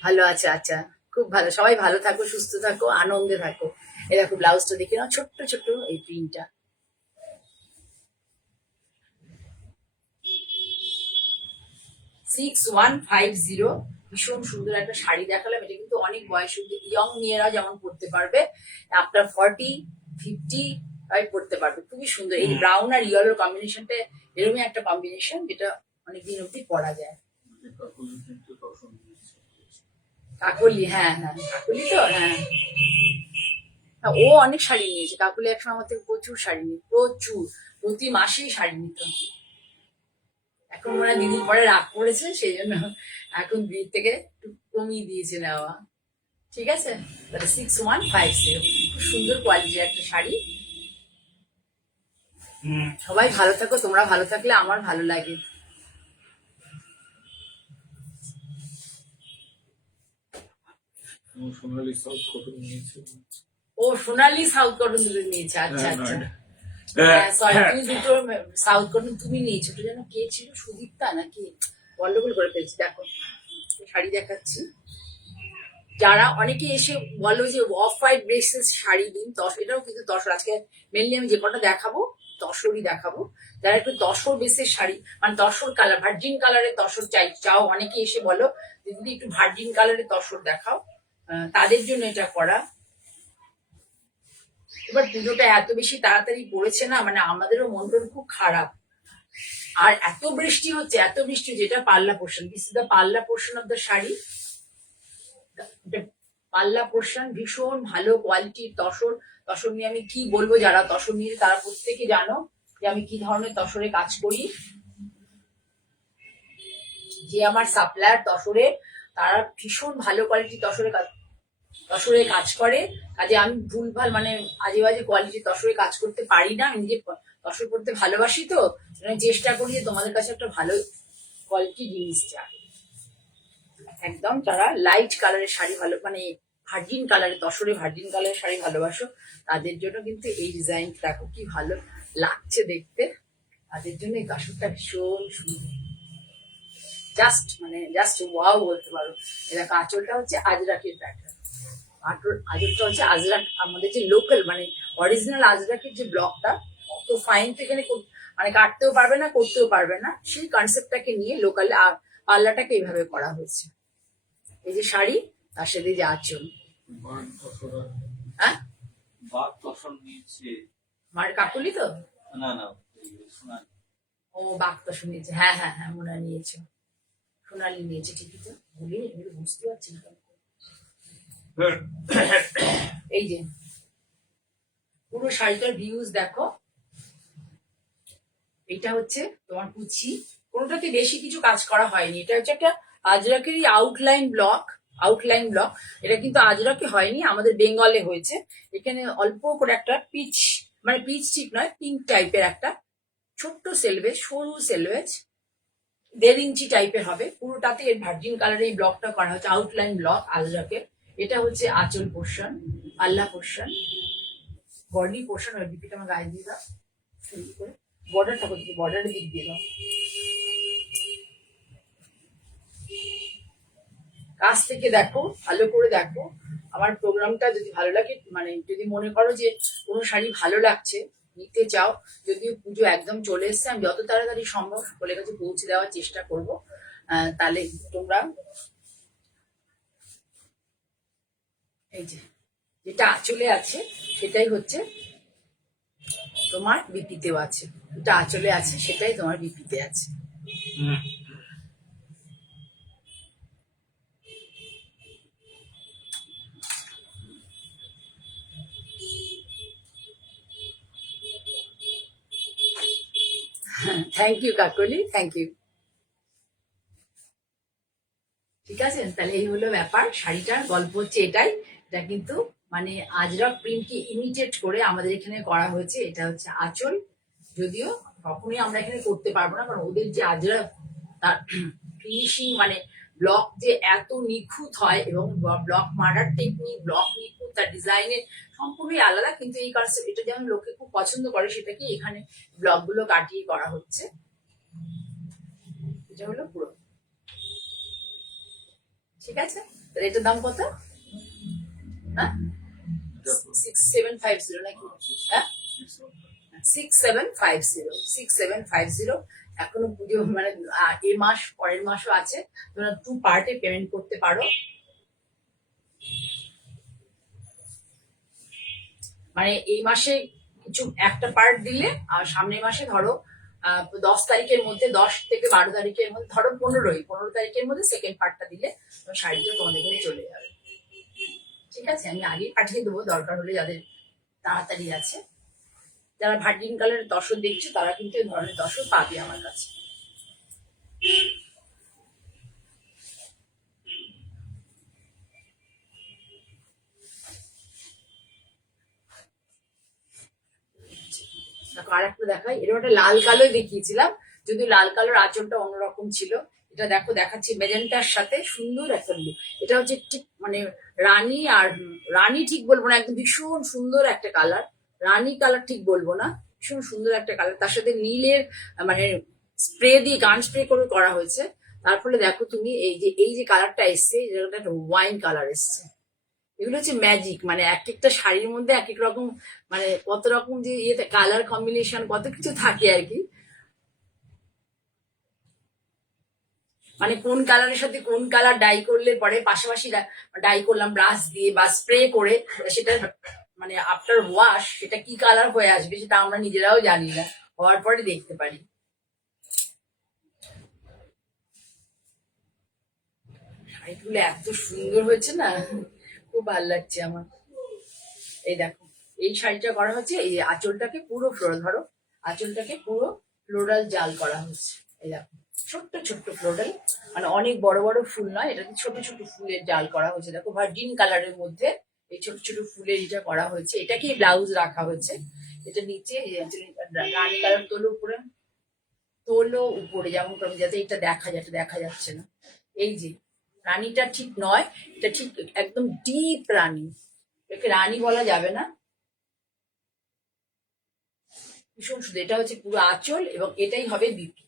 ভালো আছে, আচ্ছা, খুব ভালো। সবাই ভালো থাকো, সুস্থ থাকো, আনন্দে থাকো। এই দেখো ব্লাউজটা দেখে নাও, ছোট্ট ছোট্ট এই প্রিন্টটা। সিক্স 150, ভীষণ সুন্দর একটা শাড়ি দেখালাম। এটা কিন্তু অনেক বয়স ইয়ং মেয়েরা যেমন পড়তে পারবে, আপনার 40-50 পড়তে পারবে, খুবই সুন্দর। এই ব্রাউন আর ইয়েলোর কম্বিনেশনটা এরকমই একটা কম্বিনেশন যেটা অনেকদিন অব্দি পরা যায়। কাকলি, হ্যাঁ হ্যাঁ, কাকলি তো, হ্যাঁ। ও অনেক শাড়ি নিয়েছে কাকুলি, একসময় আমার থেকে প্রচুর শাড়ি নিয়ে, প্রচুর, প্রতি মাসেই শাড়ি নিত। এখন মনে হয় দিদির পরে রাগ করেছে, সেই জন্য এখন দিদির থেকে একটু কমিয়ে দিয়েছে নেওয়া। ঠিক আছে, তাহলে 6150, খুব সুন্দর কোয়ালিটির একটা শাড়ি। সবাই ভালো থাকো, তোমরা ভালো থাকলে আমার ভালো লাগে। ও সোনালি সাউথ কটন দুটো নিয়েছে, আচ্ছা আচ্ছা। সরি, তুমি দুটো সাউথ কটন তুমি নিয়েছো, তো যেন কে ছিল, সুদীপ্তা নাকি, গন্ডগোল করে ফেলছি। দেখো শাড়ি দেখাচ্ছি, যারা অনেকে এসে বলো যে অফ হোয়াইট বেসেস শাড়ি দিন, এটাও কিন্তু তসর, আজকে মেনলি আমি যে কটা দেখাবো তসরই দেখাবো। যারা একটু তসর বেসের শাড়ি মানে তসর কালার, ভার্জিন কালারের তসর চাও, অনেকে এসে বলো দিদি একটু ভার্জিন কালারের তসর দেখাও, তাদের জন্য এটা করা। এবার পুজোটা এত বেশি তাড়াতাড়ি পড়েছে না, মানে আমাদেরও মনটা খুব খারাপ, আর এত বৃষ্টি হচ্ছে, এত বৃষ্টি, যেটা পাল্লা পোর্শন, দিস ইজ দ্য পাল্লা পোর্শন অফ দ্য শাড়ি। পাল্লা পোর্শন ভীষণ ভালো কোয়ালিটির তসর। তসর নিয়ে আমি কি বলবো, যারা তসর নিয়ে তারা প্রত্যেকে জানো যে আমি কি ধরনের তসরে কাজ করি। যে আমার সাপ্লায়ার তসরে, তারা ভীষণ ভালো কোয়ালিটির তসরে কাজ করে। কাজে আমি ভুলভাল মানে আজে বাজে কোয়ালিটির তসরে কাজ করতে পারি না। আমি নিজে তসর করতে ভালোবাসি, তো চেষ্টা করি যে তোমাদের কাছে একটা ভালো কোয়ালিটি জিনিস চাই। একদম যারা লাইট কালারের শাড়ি ভালো, মানে ভার্জিন কালারের তসরে ভার্জিন কালারের শাড়ি ভালোবাসো, তাদের জন্য কিন্তু এই ডিজাইন দেখো কি ভালো লাগছে দেখতে, তাদের জন্য এই তসরটা ভীষণ সুন্দর, জাস্ট ওয়াও বলতে পারো। এরকম আঁচলটা হচ্ছে আজরাকের প্যাটার্ন, আঁচলটা হচ্ছে আজরাক, আমাদের যে লোকাল মানে অরিজিনাল আজরাকের যে ব্লকটা, অত ফাইন তো এখানে মানে কাটতেও পারবে না, করতেও পারবে না, সেই কনসেপ্টটাকে নিয়ে লোকাল পাল্লাটাকে এইভাবে করা হয়েছে। এই যে শাড়ি, তার সাথে যে আঁচল, হ্যাঁ মার কাকুলি তো, ও বাঘ তসর নিয়েছে, হ্যাঁ হ্যাঁ হ্যাঁ, মনে নিয়েছে, সোনালি নিয়েছে, ঠিকই তো, ভুলে এগুলো বুঝতে পারছি না। এই যে পুরো শাড়িটার ভিউজ দেখো, এইটা হচ্ছে তোমার কুচি, কোনোটাতে বেশি কিছু কাজ করা হয়নি। এটা হচ্ছে একটা আজরাকেরই আউটলাইন ব্লক, এটা কিন্তু আজরাকে হয়নি, আমাদের বেঙ্গলে হয়েছে। এখানে অল্প করে একটা পিচ, মানে পিচ ঠিক নয়, পিঙ্ক টাইপের একটা ছোট্ট সেলভেজ, সরু সেলভেজ 1.5 ইঞ্চি টাইপের হবে, পুরোটাতে এর ভার্জিন কালার এই ব্লকটা করা হচ্ছে, আউটলাইন ব্লক আজরাকের। এটা হচ্ছে আঁচল পোর্শন, পাল্লা পোর্শন, বডি পোর্শন। ওই ডিপিটা আমার গায়ে দিয়ে দাও, বর্ডারটা করছি, বর্ডারের দিক দিয়ে দাও, কাছ থেকে দেখো, ভালো করে দেখো। আমার প্রোগ্রামটা যদি ভালো লাগে, মানে যদি মনে করো যে কোনো শাড়ি ভালো লাগছে, নিতে চাও, যদিও পুজো একদম চলে এসছে, আমি যত তাড়াতাড়ি সম্ভব সকলের কাছে পৌঁছে দেওয়ার চেষ্টা করবো। তাহলে তোমরা এই যে যেটা আঁচলে আছে সেটাই হচ্ছে তোমার বিপিতেও আছে, যেটা আঁচলে আছে সেটাই তোমার বিপিতে আছে। Thank you Kakli, thank you. ঠিক আছে, তাহলে এই হলো ব্যাপার। শাড়িটার গল্প হচ্ছে এটাই। এটা কিন্তু মানে আজরক প্রিন্টকে ইমিটেট করে আমাদের এখানে করা হয়েছে। এটা হচ্ছে আঁচল, যদিও কখনোই আমরা এখানে করতে পারবো না, কারণ ওদের যে আজরক তার ফিনিশিং মানে ব্লক যে এত নিখুঁত হয়, এবং ব্লক মার্ডার টেকনিক, ব্লক নিখুঁত, তার ডিজাইনের সম্পূর্ণই আলাদা। কিন্তু এই কনসেপ্ট এটা যেমন লোকে খুব পছন্দ করে, সেটাকে এখানে ব্লক গুলো কাটিয়ে করা হচ্ছে। এটা হলো পুরো। ঠিক আছে, তাহলে এটার দাম কত? হ্যাঁ, 6750 নাকি? হ্যাঁ, 6750। এখনো পুজো মানে এ মাস, পরের মাসও আছে। তোমরা 2 পার্টে পেমেন্ট করতে পারো। মানে এই মাসে কিছু একটা পার্ট দিলে, আর সামনের মাসে ধরো 10 তারিখের মধ্যে, 10 থেকে 12 তারিখের মধ্যে, ধরো 15 তারিখের মধ্যে সেকেন্ড পার্টটা দিলে শাড়িটা তোমাদের কাছে চলে যাবে। ঠিক আছে, আমি আগেই পাঠিয়ে দেবো, দরকার হলে যাদের তাড়াতাড়ি আছে। যারা ভার্জিন কালারের তসর দেখছো তারা কিন্তু এই ধরনের তসর পাবে আমার কাছে। দেখো আর একটা দেখাই, এরকম একটা লাল কালোই দেখিয়েছিলাম, যদিও লাল কালোর আঁচলটা অন্যরকম ছিল। এটা দেখো দেখাচ্ছি মেজেন্টার সাথে সুন্দর একটা লুক। এটা হচ্ছে ঠিক মানে রানী, আর রানী ঠিক বলবো না, একদম ভীষণ সুন্দর একটা কালার। রানী কালার ঠিক বলবো না, ভীষণ সুন্দর একটা কালার। তার সাথে নীলের মানে স্প্রে দিয়ে, গান স্প্রে করে করা হয়েছে। তার ফলে দেখো তুমি এই যে কালারটা এসছে, যেটা একটা ওয়াইন কালার এসছে। এগুলো হচ্ছে ম্যাজিক, মানে এক একটা শাড়ির মধ্যে এক এক রকম, মানে কত রকম যে ইয়ে কালার কম্বিনেশন কত কিছু থাকে আর কি। মানে কোন কালারের সাথে কোন কালার ডাই করলে পরে পাশাপাশি ডাই করলাম ব্রাশ দিয়ে বা স্প্রে করে, সেটা মানে আফটার ওয়াশ সেটা কি কালার হয়ে আসবে সেটা আমরা নিজেরাও জানি না, হওয়ার পরে দেখতে পারি। শাড়িগুলো এত সুন্দর হয়েছে না, খুব ভালো লাগছে আমার। এই দেখো, এই শাড়িটা করা হচ্ছে, এই আঁচলটাকে পুরো ফ্লোরাল, ধরো আঁচলটাকে পুরো ফ্লোরাল জাল করা হচ্ছে। এই দেখো, ছোট্ট ছোট্ট ফ্লোরাল, মানে অনেক বড় বড় ফুল নয়, এটাকে ছোট ছোট ফুলের জাল করা হয়েছে। দেখো ভার্জিন কালারের মধ্যে এই ছোট ছোট ফুলের এটা করা হয়েছে। এটাকেই ব্লাউজ রাখা হয়েছে। এটা নিচে রানী কালার, তোলো উপরে যেমন করে, যাতে এটা দেখা যাচ্ছে, দেখা যাচ্ছে না। এই যে রানীটা ঠিক নয়, এটা ঠিক একদম ডিপ রানী, একে রানী বলা যাবে না। ভীষণ সুন্দর। এটা হচ্ছে পুরো আঁচল, এবং এটাই হবে বিপি।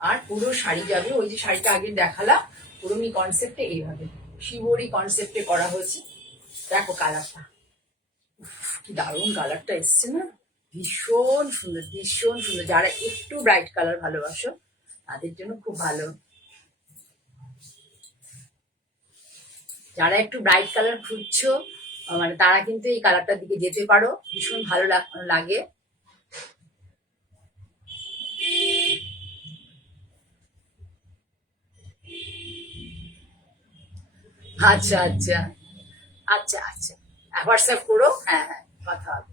আর পুরো শাড়ি যাবে ওই যে শাড়িটা আগে দেখালাম, পুরোমি কনসেপ্টে এইভাবে শিবরি কনসেপ্টে করা হয়েছে। দেখো কালারটা, কি দারুণ কালারটা এসছে না, ভীষণ সুন্দর, ভীষণ সুন্দর। যারা একটু ব্রাইট কালার ভালোবাসো তাদের জন্য খুব ভালো। যারা একটু ব্রাইট কালার খুঁজছো, মানে তারা কিন্তু এই কালারটার দিকে যেতে পারো, ভীষণ ভালো লাগে। আচ্ছা আচ্ছা, আচ্ছা আচ্ছা, হোয়াটসঅ্যাপ করো, হ্যাঁ হ্যাঁ, কথা হবে।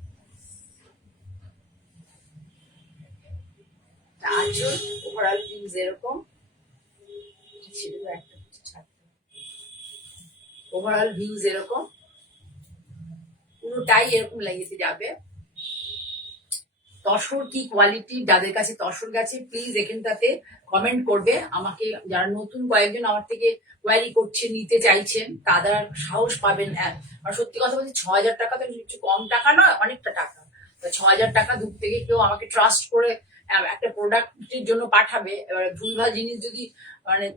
আঁচল ওভারঅল ভিউজ এরকম ছিল, একটা ওভারঅল ভিউজ এরকম পুরোটাই এরকম লাগিয়ে যাবে। তসর কি কোয়ালিটি, যাদের কাছে তসর গেছে প্লিজ এখানটাতে কমেন্ট করবে আমাকে। যারা নতুন কয়েকজন আমার থেকে কোয়ারি করছেন, নিতে চাইছেন, তারা সাহস পাবেন। আর সত্যি কথা বলছি, 6,000 টাকা তো কিছু কম টাকা নয়, অনেকটা টাকা। 6,000 টাকা দূর থেকে কেউ আমাকে ট্রাস্ট করে একটা প্রোডাক্টের জন্য পাঠাবে, এবার ভুলভাল জিনিস যদি মানে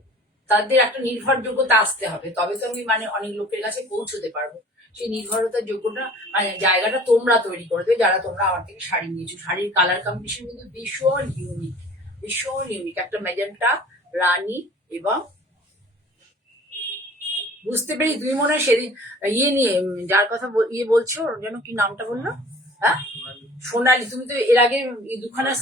তাদের একটা নির্ভরযোগ্যতা আসতে হবে, তবে তো আমি মানে অনেক লোকের কাছে পৌঁছতে পারবো। সেই নির্ভরতার যোগ্যতা মানে জায়গাটা তোমরা তৈরি করে দেবে, যারা তোমরা আমার থেকে শাড়ি নিয়েছো। শাড়ির কালার কম্বিনেশন কিন্তু ভীষণ ইউনিক, ভীষণ ইউনিক। একটা মেজেন্টা, রানী এবং বুঝতে পেরে তুমি মনে হয় সেদিন ইয়ে নিয়ে যার কথা ইয়ে বলছো যেন কি নামটা বললো, হ্যাঁ সোনালি, তুমি তো এর আগে দুখানা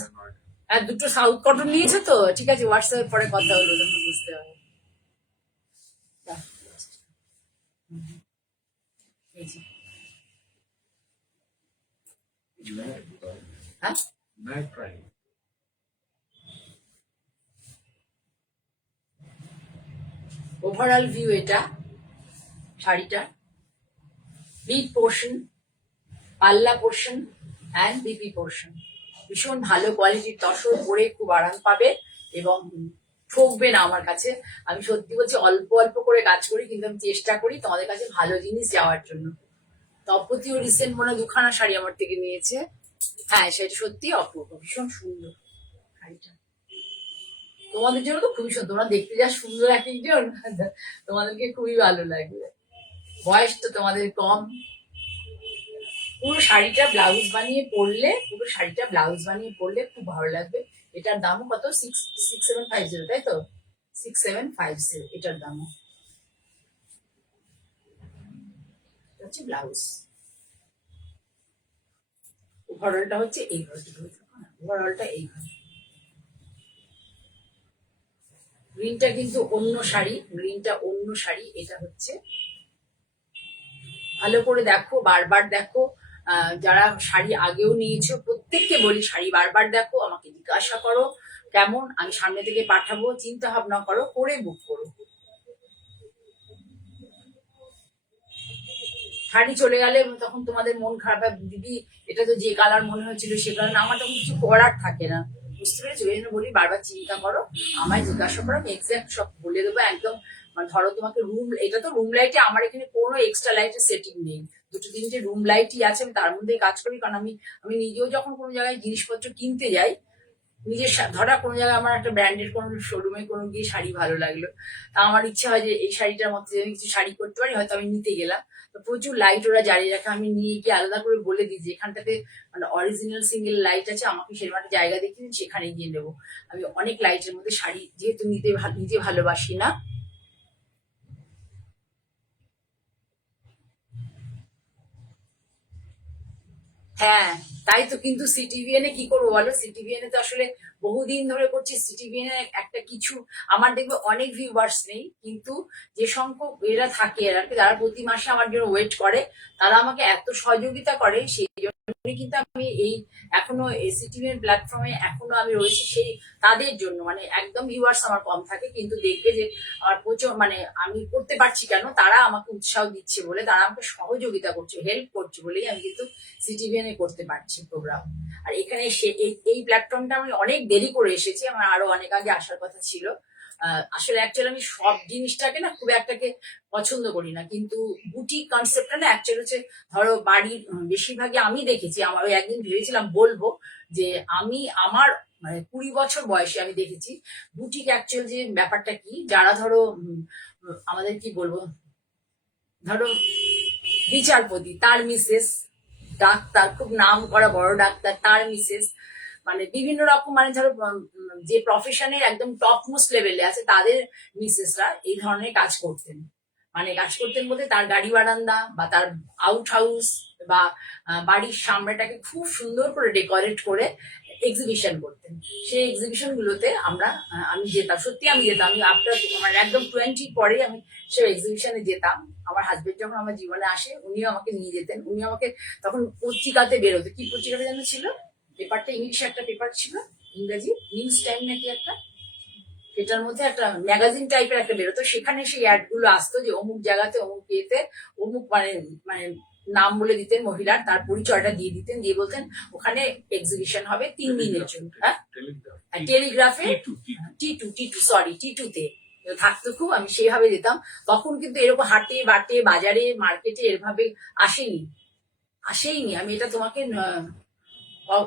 দুটো সাউথ কটন নিয়েছো তো, ঠিক আছে হোয়াটসঅ্যাপে পরে কথা হলো তখন বুঝতে হবে। এই যে হ্যাঁ ওভারঅল ভিউ এটা শাড়িটা, বিগ পোর্শন, পাল্লা পোর্শন অ্যান্ড বিপি পোর্শন, ভীষণ ভালো কোয়ালিটির তসর, পরে খুব আরাম পাবে এবং ঠকবে না আমার কাছে। আমি সত্যি বলছি অল্প অল্প করে কাজ করি, কিন্তু আমি চেষ্টা করি তোমাদের কাছে ভালো জিনিস যাওয়ার জন্য। তপতিও রিসেন্ট মনে হয় দুখানা শাড়ি আমার থেকে নিয়েছে। হ্যাঁ সেটা সত্যি অপূর্ব, ভীষণ সুন্দর শাড়িটা। তোমাদের জন্য তো খুবই সুন্দর, তোমরা দেখতে যা সুন্দর এক একজন, তোমাদেরকে খুবই ভালো লাগবে। বয়স তো তোমাদের কম। পুরো শাড়িটা ব্লাউজ বানিয়ে পরলে, পুরো শাড়িটা ব্লাউজ বানিয়ে পরলে খুব ভালো লাগবে। এটার দামও কত? 6750, তাই তো? 6750 এটার দামও। হচ্ছে ব্লাউজ। ওভারঅলটা হচ্ছে এইভাবে, ওভারঅলটা এইভাবে। গ্রিনটা কিন্তু অন্য শাড়ি, গ্রিনটা অন্য শাড়ি। এটা হচ্ছে ভালো করে দেখো, বারবার দেখো। যারা শাড়ি আগেও নিয়েছো প্রত্যেককে বলি শাড়ি বারবার দেখো, আমাকে জিজ্ঞাসা করো কেমন, আমি সামনে থেকে পাঠাবো, চিন্তা ভাবনা করো, করে বুক করো। শাড়ি চলে গেলে তখন তোমাদের মন খারাপ হয়, দিদি এটা তো যে কালার মনে হয়েছিল সে কালার না, আমার তখন কিছু করার থাকে না, বুঝতে পেরেছো? এই জন্য বলি বারবার চিন্তা করো, আমায় জিজ্ঞাসা করো, আমি এক্সাক্ট সব বলে দেবো একদম। মানে ধরো তোমাকে রুম, এটা তো রুম লাইটে, আমার এখানে কোনো এক্সট্রা লাইটের সেটিং নেই, দুটো তিনটে রুম লাইটই আছে, আমি তার মধ্যেই কাজ করি। কারণ আমি আমি নিজেও যখন কোনো জায়গায় জিনিসপত্র কিনতে যাই, নিজের ধরা কোনো জায়গায় আমার একটা ব্র্যান্ডের কোনো শোরুমে কোনো গিয়ে শাড়ি ভালো লাগলো, তা আমার ইচ্ছা হয় যে এই শাড়িটার মধ্যে যদি আমি কিছু শাড়ি করতে পারি, হয়তো আমি নিতে গেলাম, তো প্রচুর লাইট ওরা জ্বালিয়ে রাখে, আমি নিয়ে গিয়ে আলাদা করে বলে দিই যে এখানটাতে মানে অরিজিনাল সিঙ্গেল লাইট আছে, আমাকে সেরকম একটা জায়গা দেখে দিন, সেখানে গিয়ে নেবো। আমি অনেক লাইটের মধ্যে শাড়ি যেহেতু নিজে ভালোবাসি না। হ্যাঁ তাই তো, কিন্তু সিটিভিএনে কি করবো বলো, সিটিভিএনে তো আসলে বহুদিন ধরে করছি, সিটিভিএনে একটা কিছু আমার দেখবে অনেক ভিউয়ার্স নেই, কিন্তু যে সংখ্যক এরা থাকে, এরা যারা প্রতি মাসে আমার জন্য ওয়েট করে, তারা আমাকে এত সহযোগিতা করে, সেই জন্যই কিন্তু আমি এই এখনো সিটিভিএন প্ল্যাটফর্মে এখনো আমি রয়েছি, সেই তাদের জন্য। মানে একদম ভিউয়ার্স আমার কম থাকে, কিন্তু দেখবে যে আমার প্রচুর মানে আমি করতে পারছি কেন, তারা আমাকে উৎসাহ দিচ্ছে বলে, তারা আমাকে সহযোগিতা করছে, হেল্প করছে বলেই আমি কিন্তু সিটিভিএন করতে পারছি প্রোগ্রাম। আর এখানে এই প্ল্যাটফর্মটা আমি অনেক দেরি করে এসেছি, আমার আরো অনেক আগে আসার কথা ছিল। আসলে অ্যাকচুয়ালি আমি সব জিনিসটাকে না খুব একটাকে পছন্দ করি না, কিন্তু বুটিক কনসেপ্টটা না অ্যাকচুয়ালি হচ্ছে, ধরো বাড়ির বেশিরভাগই আমি দেখেছি, আমার ওই একদিন ভেবেছিলাম বলবো যে আমি আমার মানে 20 বছর বয়সে আমি দেখেছি বুটিক অ্যাকচুয়াল যে ব্যাপারটা কি, যারা ধরো আমাদের কি বলবো, ধরো বিচারপতি তার মিসেস, ডাক্তার খুব নাম করা বড় ডাক্তার তার মিসেস, মানে বিভিন্ন রকম মানে ধরো যে প্রফেশনে একদম টপ মোস্ট লেভেলে আছে তাদের মিসেসরা এই ধরনের কাজ করতেন। মানে কাজ করতেন বলতে তার গাড়ি বারান্দা বা তার আউট হাউস বা বাড়ির সামনেটাকে খুব সুন্দর করে ডেকোরেট করে এক্সিবিশন করতেন। সেই এক্সিবিশন গুলোতে আমি যেতাম, সত্যি আমি যেতাম, আমি আফটার মানে একদম 20 পরে আমি সেই এক্সিবিশনে যেতাম। আমার হাজবেন্ড যখন আমার জীবনে আসে উনিও আমাকে নিয়ে যেতেন, উনি আমাকে তখন পত্রিকাতে বেরোতো, কি পত্রিকাতে যেন ছিল, পেপারটা ইংলিশে একটা পেপার ছিল, ইংরেজি নিউজ টাইম নাকি একটা, সেটার মধ্যে একটা ম্যাগাজিন টাইপের একটা বেরোতো, সেখানে সেই অ্যাড গুলো আসতো যে অমুক জায়গাতে অমুক ইয়েতে অমুক মানে মানে নাম বলে দিতেন মহিলার, তার পরিচয়টা দিয়ে দিতেন, দিয়ে বলতেন ওখানে এক্সিবিশন হবে 3 দিনের জন্য। হ্যাঁ টেলিগ্রাফে, টি টু সরি টি2তে থাকতো খুব, আমি সেইভাবে যেতাম। তখন কিন্তু এরকম হাটে বাটে বাজারে মার্কেটে এরভাবে আসেনি, আসেইনি। আমি এটা তোমাকে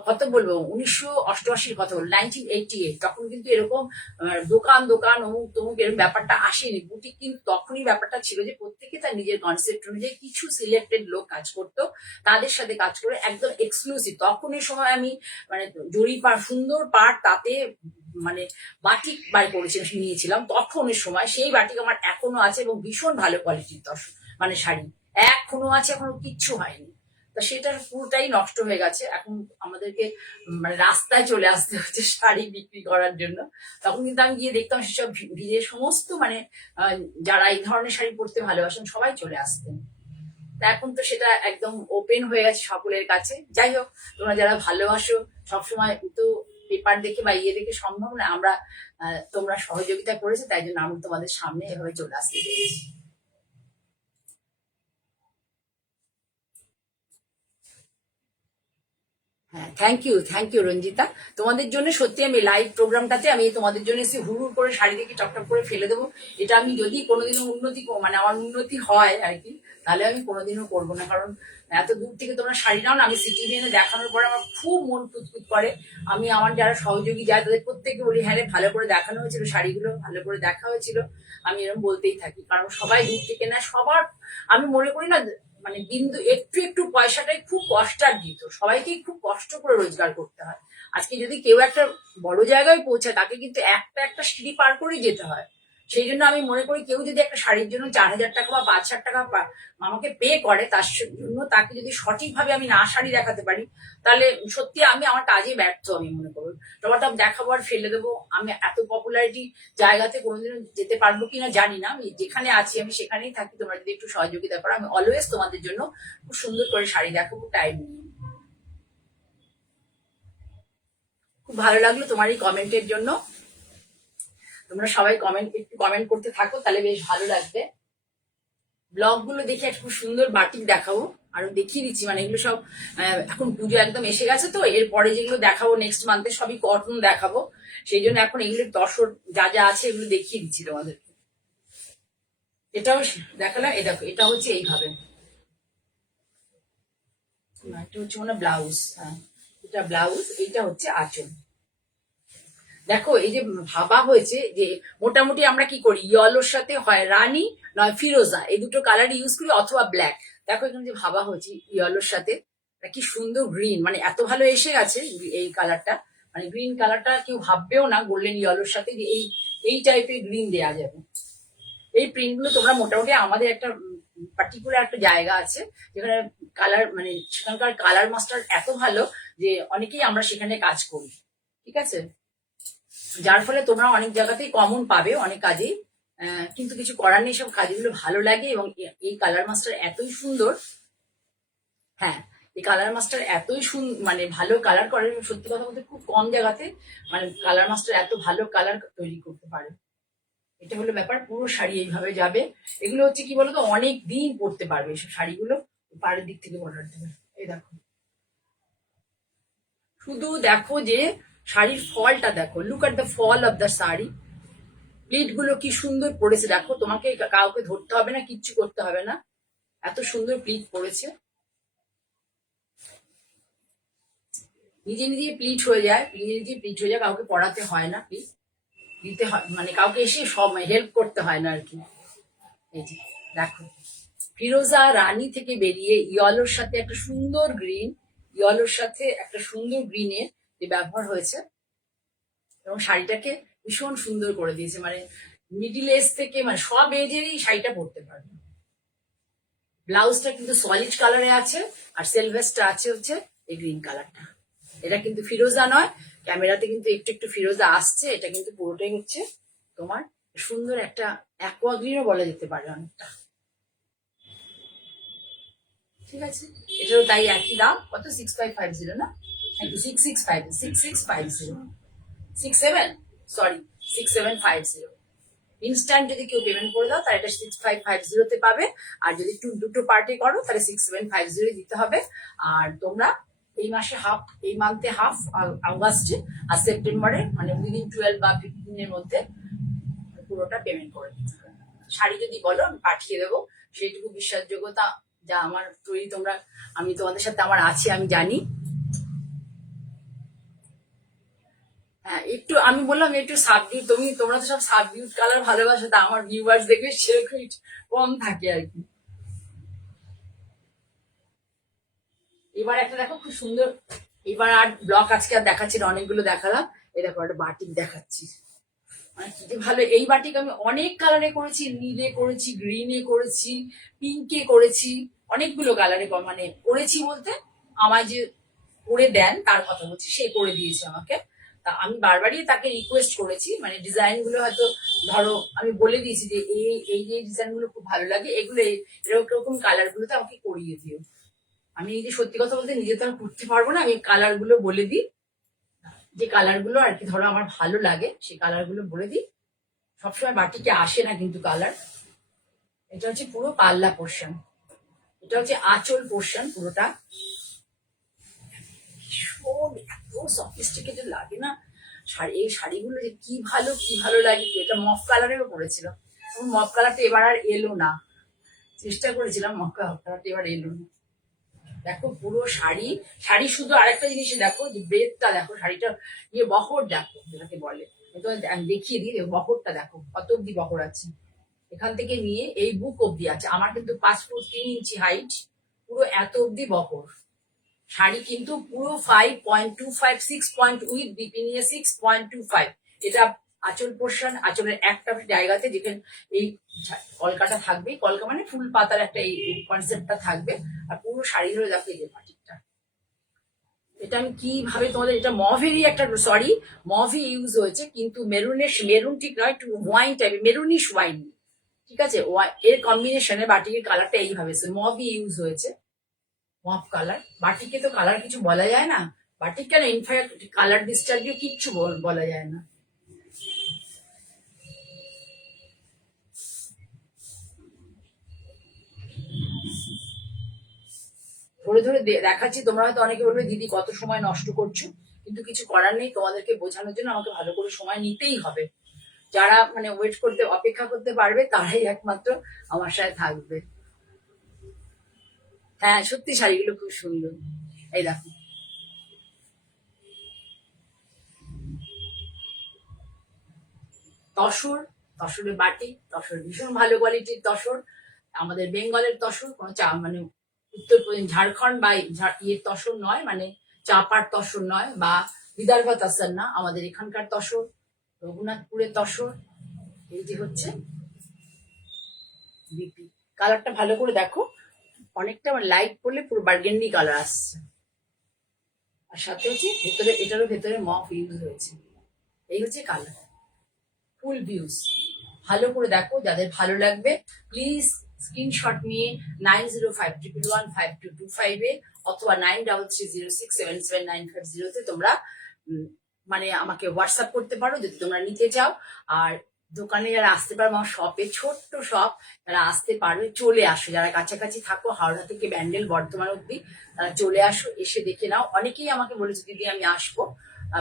কত বলবো, 1988 কথা বলবো, 1988, তখন কিন্তু এরকম দোকান দোকান অমুক তমুক এরকম ব্যাপারটা আসেনি। বুটিক কিন্তু তখনই ব্যাপারটা ছিল যে প্রত্যেকে তার নিজের কনসেপ্ট অনুযায়ী কিছু সিলেক্টেড লোক কাজ করতো, তাদের সাথে কাজ করে একদম এক্সক্লুসিভ। তখন এই সময় আমি মানে জরি পাড়, সুন্দর পাড়, তাতে মানে বাটিক বার করেছি, নিয়েছিলাম তখনের সময়। সেই বাটিক আমার এখনো আছে এবং ভীষণ ভালো কোয়ালিটির মানে শাড়ি এখনো আছে, এখনো কিচ্ছু হয়নি। তা সেটার পুরোটাই নষ্ট হয়ে গেছে। এখন আমাদেরকে মানে রাস্তায় চলে আসতে হচ্ছে শাড়ি বিক্রি করার জন্য। তখন কিন্তু আমি গিয়ে দেখতাম সেসব ভিড়ে সমস্ত মানে যারা এই ধরনের শাড়ি পরতে ভালোবাসেন সবাই চলে আসতেন। তা এখন তো সেটা একদম ওপেন হয়ে গেছে সকলের কাছে। যাই হোক, তোমরা যারা ভালোবাসো, সবসময় তো পেপার দেখে বা ইয়ে দেখে সম্ভব না, আমরা তোমরা সহযোগিতা করেছো, তাই জন্য আমি তোমাদের সামনে এভাবে চলে আসতে পেরেছি। হ্যাঁ, থ্যাংক ইউ রঞ্জিতা। তোমাদের জন্য সত্যি আমি লাইভ প্রোগ্রামটাতে আমি তোমাদের জন্য এসে হুড় হুড় করে শাড়ি দেখে টপটপ করে ফেলে দেবো। এটা আমি যদি কোনোদিনও মানে আমার উন্নতি হয় আর কি, তাহলে আমি কোনোদিনও করবো না। কারণ এত দূর থেকে তোমরা শাড়ি নাও না, আমি সিটি এনে দেখানোর পরে আমার খুব মন কুতকুত করে। আমি আমার যারা সহযোগী যায় তাদের প্রত্যেককে বলি, হ্যাঁ রে, ভালো করে দেখানো হয়েছিল, শাড়িগুলো ভালো করে দেখা হয়েছিল। আমি এরকম বলতেই থাকি, কারণ সবাই দূর থেকে না, সবার আমি মনে করি না মানে বিন্দু একটু একটু পয়সাটাই খুব কষ্টার্জিত, সবাইকেই খুব কষ্ট করে রোজগার করতে হয়। আজকে যদি কেউ একটা বড় জায়গায় পৌঁছায়, তাকে কিন্তু একটা একটা সিঁড়ি পার করেই যেতে হয়। সেই জন্য আমি মনে করি কেউ যদি একটা শাড়ির জন্য 4,000 টাকা বা 5,000 টাকা আমাকে পে করে, তার জন্য তাকে যদি সঠিকভাবে আমি না শাড়ি দেখাতে পারি, তাহলে সত্যি আমি আমার কাজে ব্যর্থ। আমি মনে করি টমাটম দেখাবো আর ফেলে দেবো। আমি এত পপুলারিটি জায়গাতে কোনোদিনও যেতে পারবো কিনা জানি না। আমি যেখানে আছি আমি সেখানেই থাকি। তোমরা যদি একটু সহযোগিতা করো, আমি অলওয়েজ তোমাদের জন্য খুব সুন্দর করে শাড়ি দেখাবো টাইম নিয়ে। খুব ভালো লাগলো তোমার এই কমেন্টের জন্য। তোমরা সবাই একটু কমেন্ট করতে থাকো, তাহলে বেশ ভালো লাগবে। ব্লগ গুলো দেখে একটু সুন্দর বাটিক দেখাবো, আরো দেখিয়ে দিচ্ছি। মানে এগুলো সব এখন পুজো একদম এসে গেছে, তো এরপরে যেগুলো দেখাবো নেক্সট মান্থে সবই কটন দেখাবো। সেই জন্য এখন এগুলো তসর যা যা আছে এগুলো দেখিয়ে দিচ্ছি তোমাদেরকে। এটাও দেখালাম, এ দেখো, এটা হচ্ছে এইভাবে, এটা হচ্ছে মানে ব্লাউজ। হ্যাঁ, এটা ব্লাউজ, এইটা হচ্ছে আঁচল। দেখো এই যে ভাবা হয়েছে যে মোটামুটি আমরা কি করি, ইয়েলোর সাথে হয় রানী, নয় ফিরোজা, এই দুটো কালার ইউজ করি, অথবা ব্ল্যাক। দেখো এখানে যে ভাবা হয়েছে ইয়েলোর সাথে কি সুন্দর গ্রিন, মানে এত ভালো এসে গেছে এই কালারটা। মানে গ্রিন কালারটা কেউ ভাববেও না গোল্ডেন ইয়েলোর সাথে যে এই টাইপের গ্রিন দেয়া যাবে। এই প্রিন্ট গুলো তোমরা মোটামুটি আমাদের একটা পার্টিকুলার একটা জায়গা আছে যেখানে কালার মানে সেখানকার কালার মাস্টার এত ভালো যে অনেকেই আমরা সেখানে কাজ করি। ঠিক আছে, যার ফলে তোমরা অনেক জায়গাতেই কমন পাবে অনেক কাজেই। কিন্তু কিছু করার নেই, সব কাজগুলো ভালো লাগে। এবং এই কালার মাস্টার এতই সুন্দর। হ্যাঁ, এই কালার মাস্টার এতই মানে ভালো কালার করে, সত্যি কথা বলতে খুব কম জায়গাতে মানে কালার মাস্টার এত ভালো কালার তৈরি করতে পারে। এটা হলো ব্যাপার। পুরো শাড়ি এইভাবে যাবে। এগুলো হচ্ছে কি বলতো, অনেক দিন পরতে পারবে এসব শাড়িগুলো। পাড়ের দিক থেকে বর্ডার দেবে, এই দেখো, শুধু দেখো যে শাড়ির ফলটা দেখো, look at the fall of the sari. Pleat গুলো কি সুন্দর পড়েছে দেখো, তোমাকে কাউকে ধরতে হবে না, কিচ্ছু করতে হবে না, এত সুন্দর প্লিট পড়েছে। নিজে নিজে প্লিট হয়ে যায়, নিজে নিজে প্লিট হয়ে যায়, কাউকে পড়াতে হয় না প্লিট দিতে হয়, মানে কাউকে এসে সব হেল্প করতে হয় না আর কি। এই যে দেখো, ফিরোজা রানী থেকে বেরিয়ে ইয়েলোর সাথে একটা সুন্দর গ্রিন, ইয়েলোর সাথে একটা সুন্দর গ্রিনের যে ব্যবহার হয়েছে, এবং শাড়িটাকে ভীষণ সুন্দর করে দিয়েছে। মানে মিডিল এজ থেকে মানে সব এজেরই শাড়িটা পরতে পারবে। ব্লাউজটা কিন্তু সলিড কালারে আছে, আর সেলভেসটা আছে হচ্ছে এই গ্রিন কালারটা। এটা কিন্তু ফিরোজা নয়, ক্যামেরাতে কিন্তু একটু একটু ফিরোজা আসছে, এটা কিন্তু পুরোটাই হচ্ছে তোমার সুন্দর একটা অ্যাকোয়া গ্রিনও বলা যেতে পারে অনেকটা। ঠিক আছে, এটারও তাই একই দাম, কত, 6550 না, 6650, 67, সরি, 6750। ইনস্ট্যান্ট যদি কেউ পেমেন্ট করে দাও তাহলে এটা 6550 পাবে। আর যদি দুটো পার্টি করো তাহলে 6750 দিতে হবে। আর তোমরা এই মাসে হাফ, এই মান্থে হাফ, আগস্টে আর সেপ্টেম্বরে মানে উইদিন 12 বা 15 এর মধ্যে পুরোটা পেমেন্ট করে দিতে হবে। শাড়ি যদি বলো আমি পাঠিয়ে দেবো, সেইটুকু বিশ্বাসযোগ্যতা যা আমার তৈরি, তোমরা, আমি তোমাদের সাথে আমার আছে আমি জানি। হ্যাঁ, একটু আমি বললাম একটু সাবডিউট, তোমরা তো সব সাবডিউট কালার ভালোবাসো, তা আমার ভিউয়ার্স দেখবে সেরকম একটু কম থাকে আর কি। এবার একটা দেখো খুব সুন্দর, এবার আর ব্লক আজকে আর দেখাচ্ছি না, অনেকগুলো দেখালাম। এই দেখো একটা বাটিক দেখাচ্ছি, মানে কি যে ভালো। এই বাটিক আমি অনেক কালারে করেছি, নীলে করেছি, গ্রিনে করেছি, পিঙ্কে করেছি, অনেকগুলো কালারে মানে করেছি বলতে আমায় যে করে দেন তার কথা বলছি, সে করে দিয়েছে আমাকে। তা আমি বারবারই তাকে রিকোয়েস্ট করেছি, মানে ডিজাইন গুলো হয়তো ধরো আমি বলে দিয়েছি যে এই এই যে ডিজাইন গুলো খুব ভালো লাগে, এগুলো এরকম এরকম কালার গুলোতে আমাকে করিয়ে দিও। আমি এই যে সত্যি কথা বলতে নিজে তো আর করতে পারবো না, আমি কালার গুলো বলে দিই, যে কালার গুলো আর কি ধরো আমার ভালো লাগে সেই কালার গুলো বলে দিই। সবসময় বাটিকে আসে না কিন্তু কালার। এটা হচ্ছে পুরো পাল্লা পোর্শন, এটা হচ্ছে আঁচল পোর্শন পুরোটা। ভীষণ এত সফিস্টিকেটেড লাগে না শাড়ি, এই শাড়িগুলো যে কি ভালো কি ভালো লাগে। এটা মফ কালারেও পরেছিল, মফ কালারটা এবার আর এলো না, চেষ্টা করেছিলাম মফ কালারটা এবার এলো না। দেখো পুরো শাড়ি, শাড়ি শুধু আরেকটা জিনিস দেখো, যে ব্রেডটা দেখো, শাড়িটা ইয়ে বহর দেখো যেটাকে বলে, আমি দেখিয়ে দিই, বহরটা দেখো কত অব্দি বহর আছে। এখান থেকে নিয়ে এই বুক অব্দি আছে, আমার কিন্তু 5 ফুট 3 ইঞ্চি হাইট, পুরো এত অব্দি বহর। শাড়ি কিন্তু পুরো 5.25 6 পয়েন্ট উইথ বিপি নিয়ে 6.25। এটা আঁচল পোর্শন, আঁচলের একটা জায়গাতে যেখানে এই কলকাটা থাকবে, কলকা মানে ফুল পাতার একটা এই কনসেপ্টটা থাকবে। আর পুরো শাড়ি ধরে দেখো এই যে বাটিকটা, এটা আমি কিভাবে তোমাদের, এটা মভেরই একটা, সরি মভই ইউজ হয়েছে, কিন্তু মেরুন ঠিক নয়, একটু ওয়াইন টাইপের, মেরুনিশ ওয়াইন, ঠিক আছে। এর কম্বিনেশনে বাটিকের কালারটা এইভাবে মভই ইউজ হয়েছে, মফ কালার। বাটিকে তো কালার কিছু বলা যায় না, বাটিক কেন ইনফ্যাক্ট কালার ডিসচার্জও কিচ্ছু বলা যায় না। ধরে ধরে দেখাচ্ছি, তোমরা হয়তো অনেকে বলবে দিদি কত সময় নষ্ট করছো, কিন্তু কিছু করার নেই, তোমাদেরকে বোঝানোর জন্য আমাকে ভালো করে সময় নিতেই হবে। যারা মানে ওয়েট করতে অপেক্ষা করতে পারবে তারাই একমাত্র আমার সাথে থাকবে। হ্যাঁ সত্যি শাড়িগুলো খুব সুন্দর, এই দেখো। তসর, তসরের বাটি, তসর ভীষণ ভালো কোয়ালিটির তসর, আমাদের বেঙ্গলের তসর, কোনো মানে উত্তরপ্রদেশ ঝাড়খণ্ড বা ইয়ের তসর নয়, মানে চাপার তসর নয় বা বিদর্ভ তসর না, আমাদের এখানকার তসর, রঘুনাথপুরের তসর। এই যে হচ্ছে বিপি, কালারটা ভালো করে দেখো, অনেকটা লাইট পড়লে পুরো বার্গেন্ডি কালার আসছে। আর সাথে হচ্ছে ভেতরে, এটারও ভেতরে মফ ইউজ হয়েছে। এই হচ্ছে কালার, ফুল ভিউজ। ভালো করে দেখো, যাদের ভালো লাগবে প্লিজ স্ক্রিনশট নিয়ে 9053115225 অথবা 9330677950 তোমরা মানে আমাকে হোয়াটসঅ্যাপ করতে পারো যদি তোমরা নিতে চাও। আর দোকানে যারা আসতে পারো, আমার শপে ছোট্ট শপ, যারা আসতে পারবে চলে আসো, যারা কাছাকাছি থাকো হাওড়া থেকে ব্যান্ডেল বর্ধমান অব্দি, তারা চলে আসো, এসে দেখে নাও। অনেকেই আমাকে বলেছে দিদি আমি আসবো,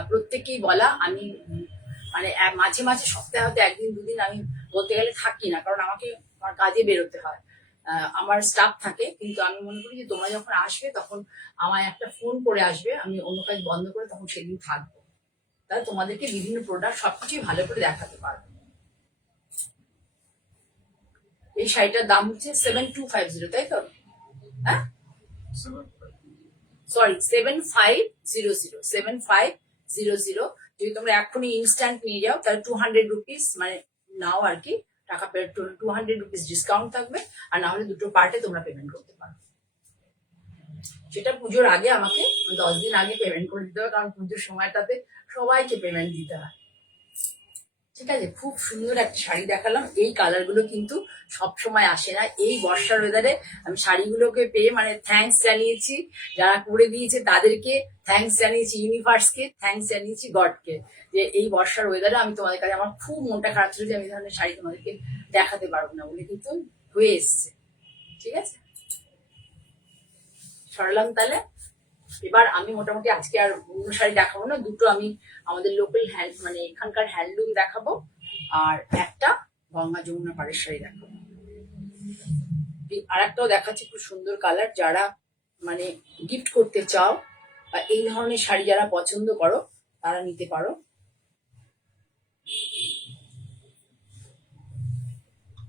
প্রত্যেকেই বলা। আমি মানে মাঝে মাঝে সপ্তাহে হয়তো একদিন দুদিন আমি বলতে গেলে থাকি না, কারণ আমাকে আমার কাজে বেরোতে হয়, আমার স্টাফ থাকে। কিন্তু আমি মনে করি যে তোমরা যখন আসবে তখন আমায় একটা ফোন করে আসবে, আমি অন্য কাজ বন্ধ করে তখন সেদিন থাকবো, তাহলে তোমাদেরকে বিভিন্ন প্রোডাক্ট সবকিছুই ভালো করে দেখাতে পারবো। এই শাড়িটার দাম হচ্ছে 7250, তাই তো? হ্যাঁ সরি 7500, যদি তোমরা এখনই ইনস্ট্যান্ট নিয়ে যাও তাহলে 200 রুপিস মানে নাও আর কি, টাকা 200 রুপিস ডিসকাউন্ট থাকবে। আর না হলে দুটো পার্টে তোমরা পেমেন্ট করতে পারো। সেটা পুজোর আগে আমাকে 10 দিন আগে পেমেন্ট করে দিতে হবে, কারণ পুজোর সময়টাতে সবাইকে পেমেন্ট দিতে হয়। ঠিক আছে, খুব সুন্দর একটা শাড়ি দেখালাম। এই কালার গুলো কিন্তু সব সময় আসে না, এই বর্ষার ওয়েদারে আমি শাড়িগুলোকে পেয়ে মানে থ্যাঙ্কস জানিয়েছি, যারা করে দিয়েছে তাদেরকে থ্যাঙ্কস জানিয়েছি, ইউনিভার্সকে থ্যাঙ্কস জানিয়েছি, গডকে, যে এই বর্ষার ওয়েদারে আমি তোমাদের কাছে, আমার খুব মনটা খারাপ ছিল যে আমি এই ধরনের শাড়ি তোমাদেরকে দেখাতে পারবো না বলে, কিন্তু হয়ে এসছে। ঠিক আছে, সরলাম তাহলে। এবার আমি মোটামুটি আজকে আর অন্য শাড়ি দেখাবো না, দুটো আমি আমাদের লোকাল মানে এখানকার হ্যান্ডলুম দেখাবো, আর একটা গঙ্গা যমুনা পাড়ের শাড়ি দেখাবো। আর একটাও দেখাচ্ছি খুব সুন্দর কালার, যারা মানে গিফট করতে চাও বা এই ধরনের শাড়ি যারা পছন্দ করো তারা নিতে পারো।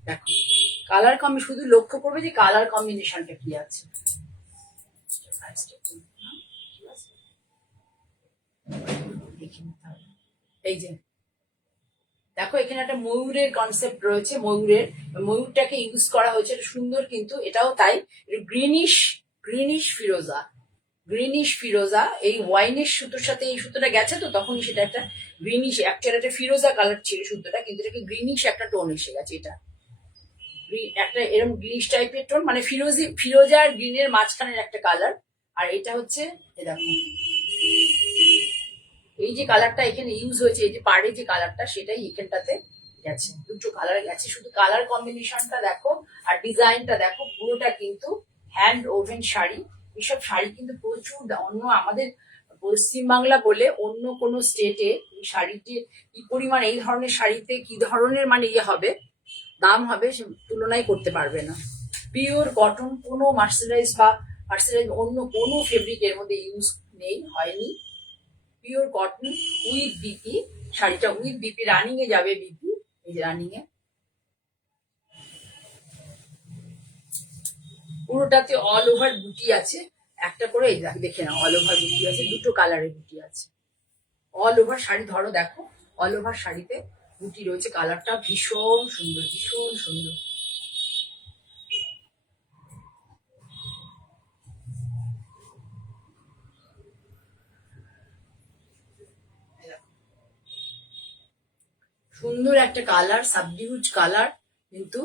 দেখো কালার কম্বি, শুধু লক্ষ্য করবে যে কালার কম্বিনেশনটা কি আছে। এই যে দেখো এখানে একটা ময়ূরের কনসেপ্ট রয়েছে, ময়ূরটাকে ইউজ করা হয়েছে, এটা সুন্দর, কিন্তু এটাও তাই, গ্রিনিশ গ্রিনিশ ফিরোজা, গ্রিনিশ ফিরোজা। এই ওয়াইনের সুতোর সাথে এই সুতোটা গেছে, তো তখনই সেটা একটা গ্রিনিশ, অ্যাকচুয়ালি একটা ফিরোজা কালার ছিল সুতোটা, কিন্তু এটাকে গ্রিনিশ একটা টোন এসে গেছে। এটা একটা এরকম গ্রিনিশ টাইপের টোন, মানে ফিরোজা আর গ্রিনের মাঝখানের একটা কালার। আর এটা হচ্ছে দেখো এই যে কালারটা এখানে ইউজ হয়েছে, এই যে পাড়ে যে কালারটা, সেটাই এখানটাতে গেছে, দুটো কালার গেছে। শুধু কালার কম্বিনেশনটা দেখো আর ডিজাইনটা দেখো, পুরোটা কিন্তু হ্যান্ড ওভেন শাড়ি। এসব শাড়ি কিন্তু প্রচুর অন্য আমাদের পশ্চিমবাংলা বলে অন্য কোনো স্টেটে এই শাড়িটি কি পরিমাণ, এই ধরনের শাড়িতে কি ধরনের মানে ইয়ে হবে, দাম হবে, সে তুলনাই করতে পারবে না। পিওর কটন, কোনো মার্সারাইজ অন্য কোনো ফেব্রিকের মধ্যে ইউজ নেই, হয়নি। পিওর কটন উইথ বিপি, শাড়িটা উইথ বিপি, রানিং এ যাবে বিপি, এই যে রানিং এ পুরোটাতে অল ওভার বুটি আছে, একটা করে এই দেখে নাও, অল ওভার বুটি আছে, দুটো কালারের বুটি আছে। অল ওভার শাড়ি ধরো, দেখো অল ওভার শাড়িতে বুটি রয়েছে, কালারটা ভীষণ সুন্দর, ভীষণ সুন্দর। সুন্দর একটা কালার, সাবডিউজ কালার, কিন্তু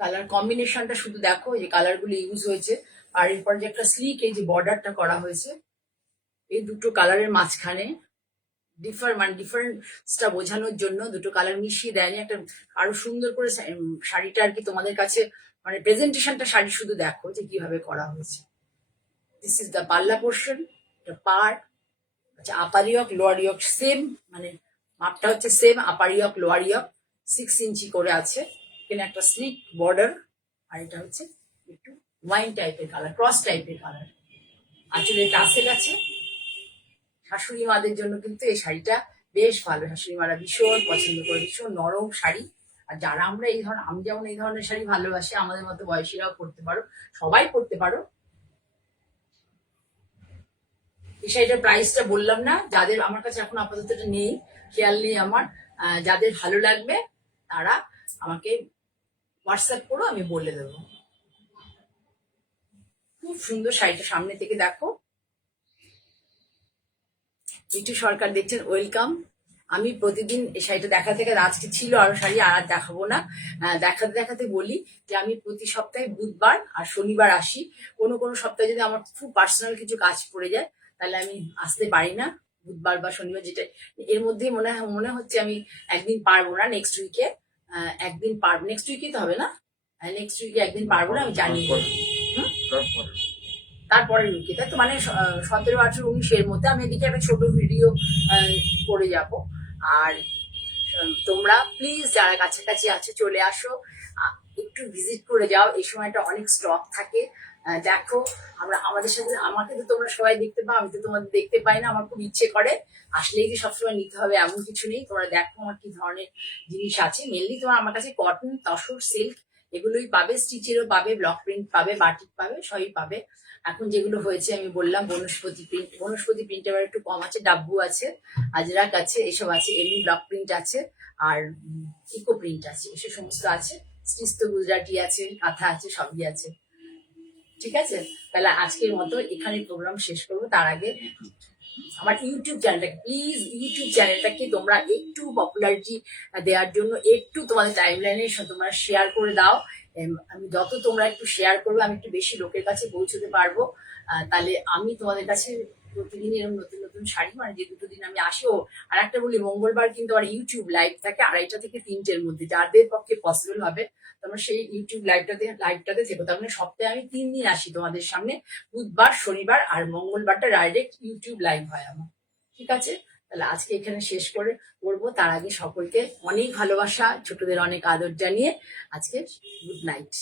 কালার কম্বিনেশনটা শুধু দেখো, এই কালার গুলো ইউজ হয়েছে। আর এরপর যে একটা স্লিক এই যে বর্ডারটা করা হয়েছে, এই দুটো কালারের মাঝখানে ডিফারেন্সটা বোঝানোর জন্য দুটো কালার মিশিয়ে দেয়নি, একটা আরো সুন্দর করে শাড়িটা আর কি তোমাদের কাছে, মানে প্রেজেন্টেশনটা শাড়ি শুধু দেখো যে কিভাবে করা হয়েছে। দিস ইজ দ্য পাল্লা পোর্শন, পার্ট। আচ্ছা, আপার ইয়ক লোয়ার ইয়ক সেম, মানে মাপটা হচ্ছে সেম, আপার ইয়ক লোয়ার ইয়ক 6 ইঞ্চি করে আছে। এখানে একটা স্লিক বর্ডার, আর এটা হচ্ছে একটু ওয়াইন টাইপের কালার, ক্রস টাইপের কালার। আঁচলে টাসেল আছে। শাশুড়ি মাদের জন্য কিন্তু এই শাড়িটা বেশ ভালো, শাশুড়ি মারা ভীষণ পছন্দ করে, ভীষণ নরম শাড়ি। আর যারা আমরা এই ধরনের, আমি যেমন এই ধরনের শাড়ি ভালোবাসি, আমাদের মতো বয়সীরাও পরতে পারো, সবাই পরতে পারো। এই শাড়িটার প্রাইসটা বললাম না, যাদের আমার কাছে এখন আপাতত এটা নেই, খেয়াল নেই আমার, যাদের ভালো লাগবে তারা আমাকে হোয়াটসঅ্যাপ করো, আমি বলে দেবো। খুব সুন্দর শাড়িটা, সামনে থেকে দেখো। মিঠু সরকার দেখছেন, ওয়েলকাম। আমি প্রতিদিন এই শাড়িটা দেখা থেকে, আজকে ছিল আরো শাড়ি, আর দেখাবো না। দেখাতে দেখাতে বলি যে আমি প্রতি সপ্তাহে বুধবার আর শনিবার আসি। কোনো কোনো সপ্তাহে যদি আমার খুব পার্সোনাল কিছু কাজ পড়ে যায়, তাহলে আমি আসতে পারি না বুধবার বা শনিবার, যেটা এর মধ্যে মনে হচ্ছে আমি একদিন পারবো না, নেক্সট উইকে একদিন পারবো, নেক্সট উইকে তো হবে না, নেক্সট উইকে একদিন পারবো না, আমি জানি। তারপরের উইকে, তাই তো, মানে 17, 18, 19 এর মধ্যে আমি এদিকে একটা ছোট ভিডিও করে যাব। আর তোমরা প্লিজ যারা কাছাকাছি আছে চলে আসো, একটু ভিজিট করে যাও, এই সময়টা অনেক স্টক থাকে। দেখো, আমাদের সাথে, আমাকে তো তোমরা সবাই দেখতে পাও, আমি তো তোমাদের দেখতে পাই না, আমার খুব ইচ্ছে করে আসলেই যে সবসময় নিতে হবে এমন কিছু নেই। তোমরা দেখো আমার কি ধরনের জিনিস আছে, মেনলি তোমার আমার কাছে কটন, তসর, সিল্ক এগুলোই পাবে, স্টিচেরও পাবে, ব্লক প্রিন্ট পাবে, বাটিক পাবে, সবই পাবে। এখন যেগুলো হয়েছে আমি বললাম বনস্পতি প্রিন্ট এবার একটু কম আছে, ডাব্বু আছে, আজরাক আছে, এসব আছে, এমনি ব্লক প্রিন্ট আছে, আর ইকো প্রিন্ট আছে, এসব সমস্ত আছে। স্টিচ তো গুজরাটি আছে, কাঁথা আছে, সবই আছে। ঠিক আছে, তাহলে আজকের মতো এখানে প্রোগ্রাম শেষ করবো। তার আগে আমার ইউটিউব চ্যানেলটাকে তোমরা একটু পপুলারিটি দেওয়ার জন্য একটু তোমাদের টাইমলাইনে তোমরা শেয়ার করে দাও। আমি যত তোমরা একটু শেয়ার করবে, আমি একটু বেশি লোকের কাছে পৌঁছতে পারবো। তাহলে আমি তোমাদের কাছে প্রতিদিন এরকম নতুন নতুন শাড়ি, মানে যে দুটো দিন আমি আসি। আর একটা বলি, মঙ্গলবার কিন্তু আমার ইউটিউব লাইভ থাকে 2:30 থেকে 3টের মধ্যে, যাদের পক্ষে পসিবল হবে তোমরা সেই ইউটিউব লাইভটাতে থেকো। তার মানে সপ্তাহে আমি 3 দিন আসি তোমাদের সামনে, বুধবার, শনিবার আর মঙ্গলবারটা ডাইরেক্ট ইউটিউব লাইভ হয় আমার। ঠিক আছে, তাহলে আজকে এখানে শেষ করবো। তার আগে সকলকে অনেক ভালোবাসা, ছোটদের অনেক আদর জানিয়ে আজকে গুড নাইট।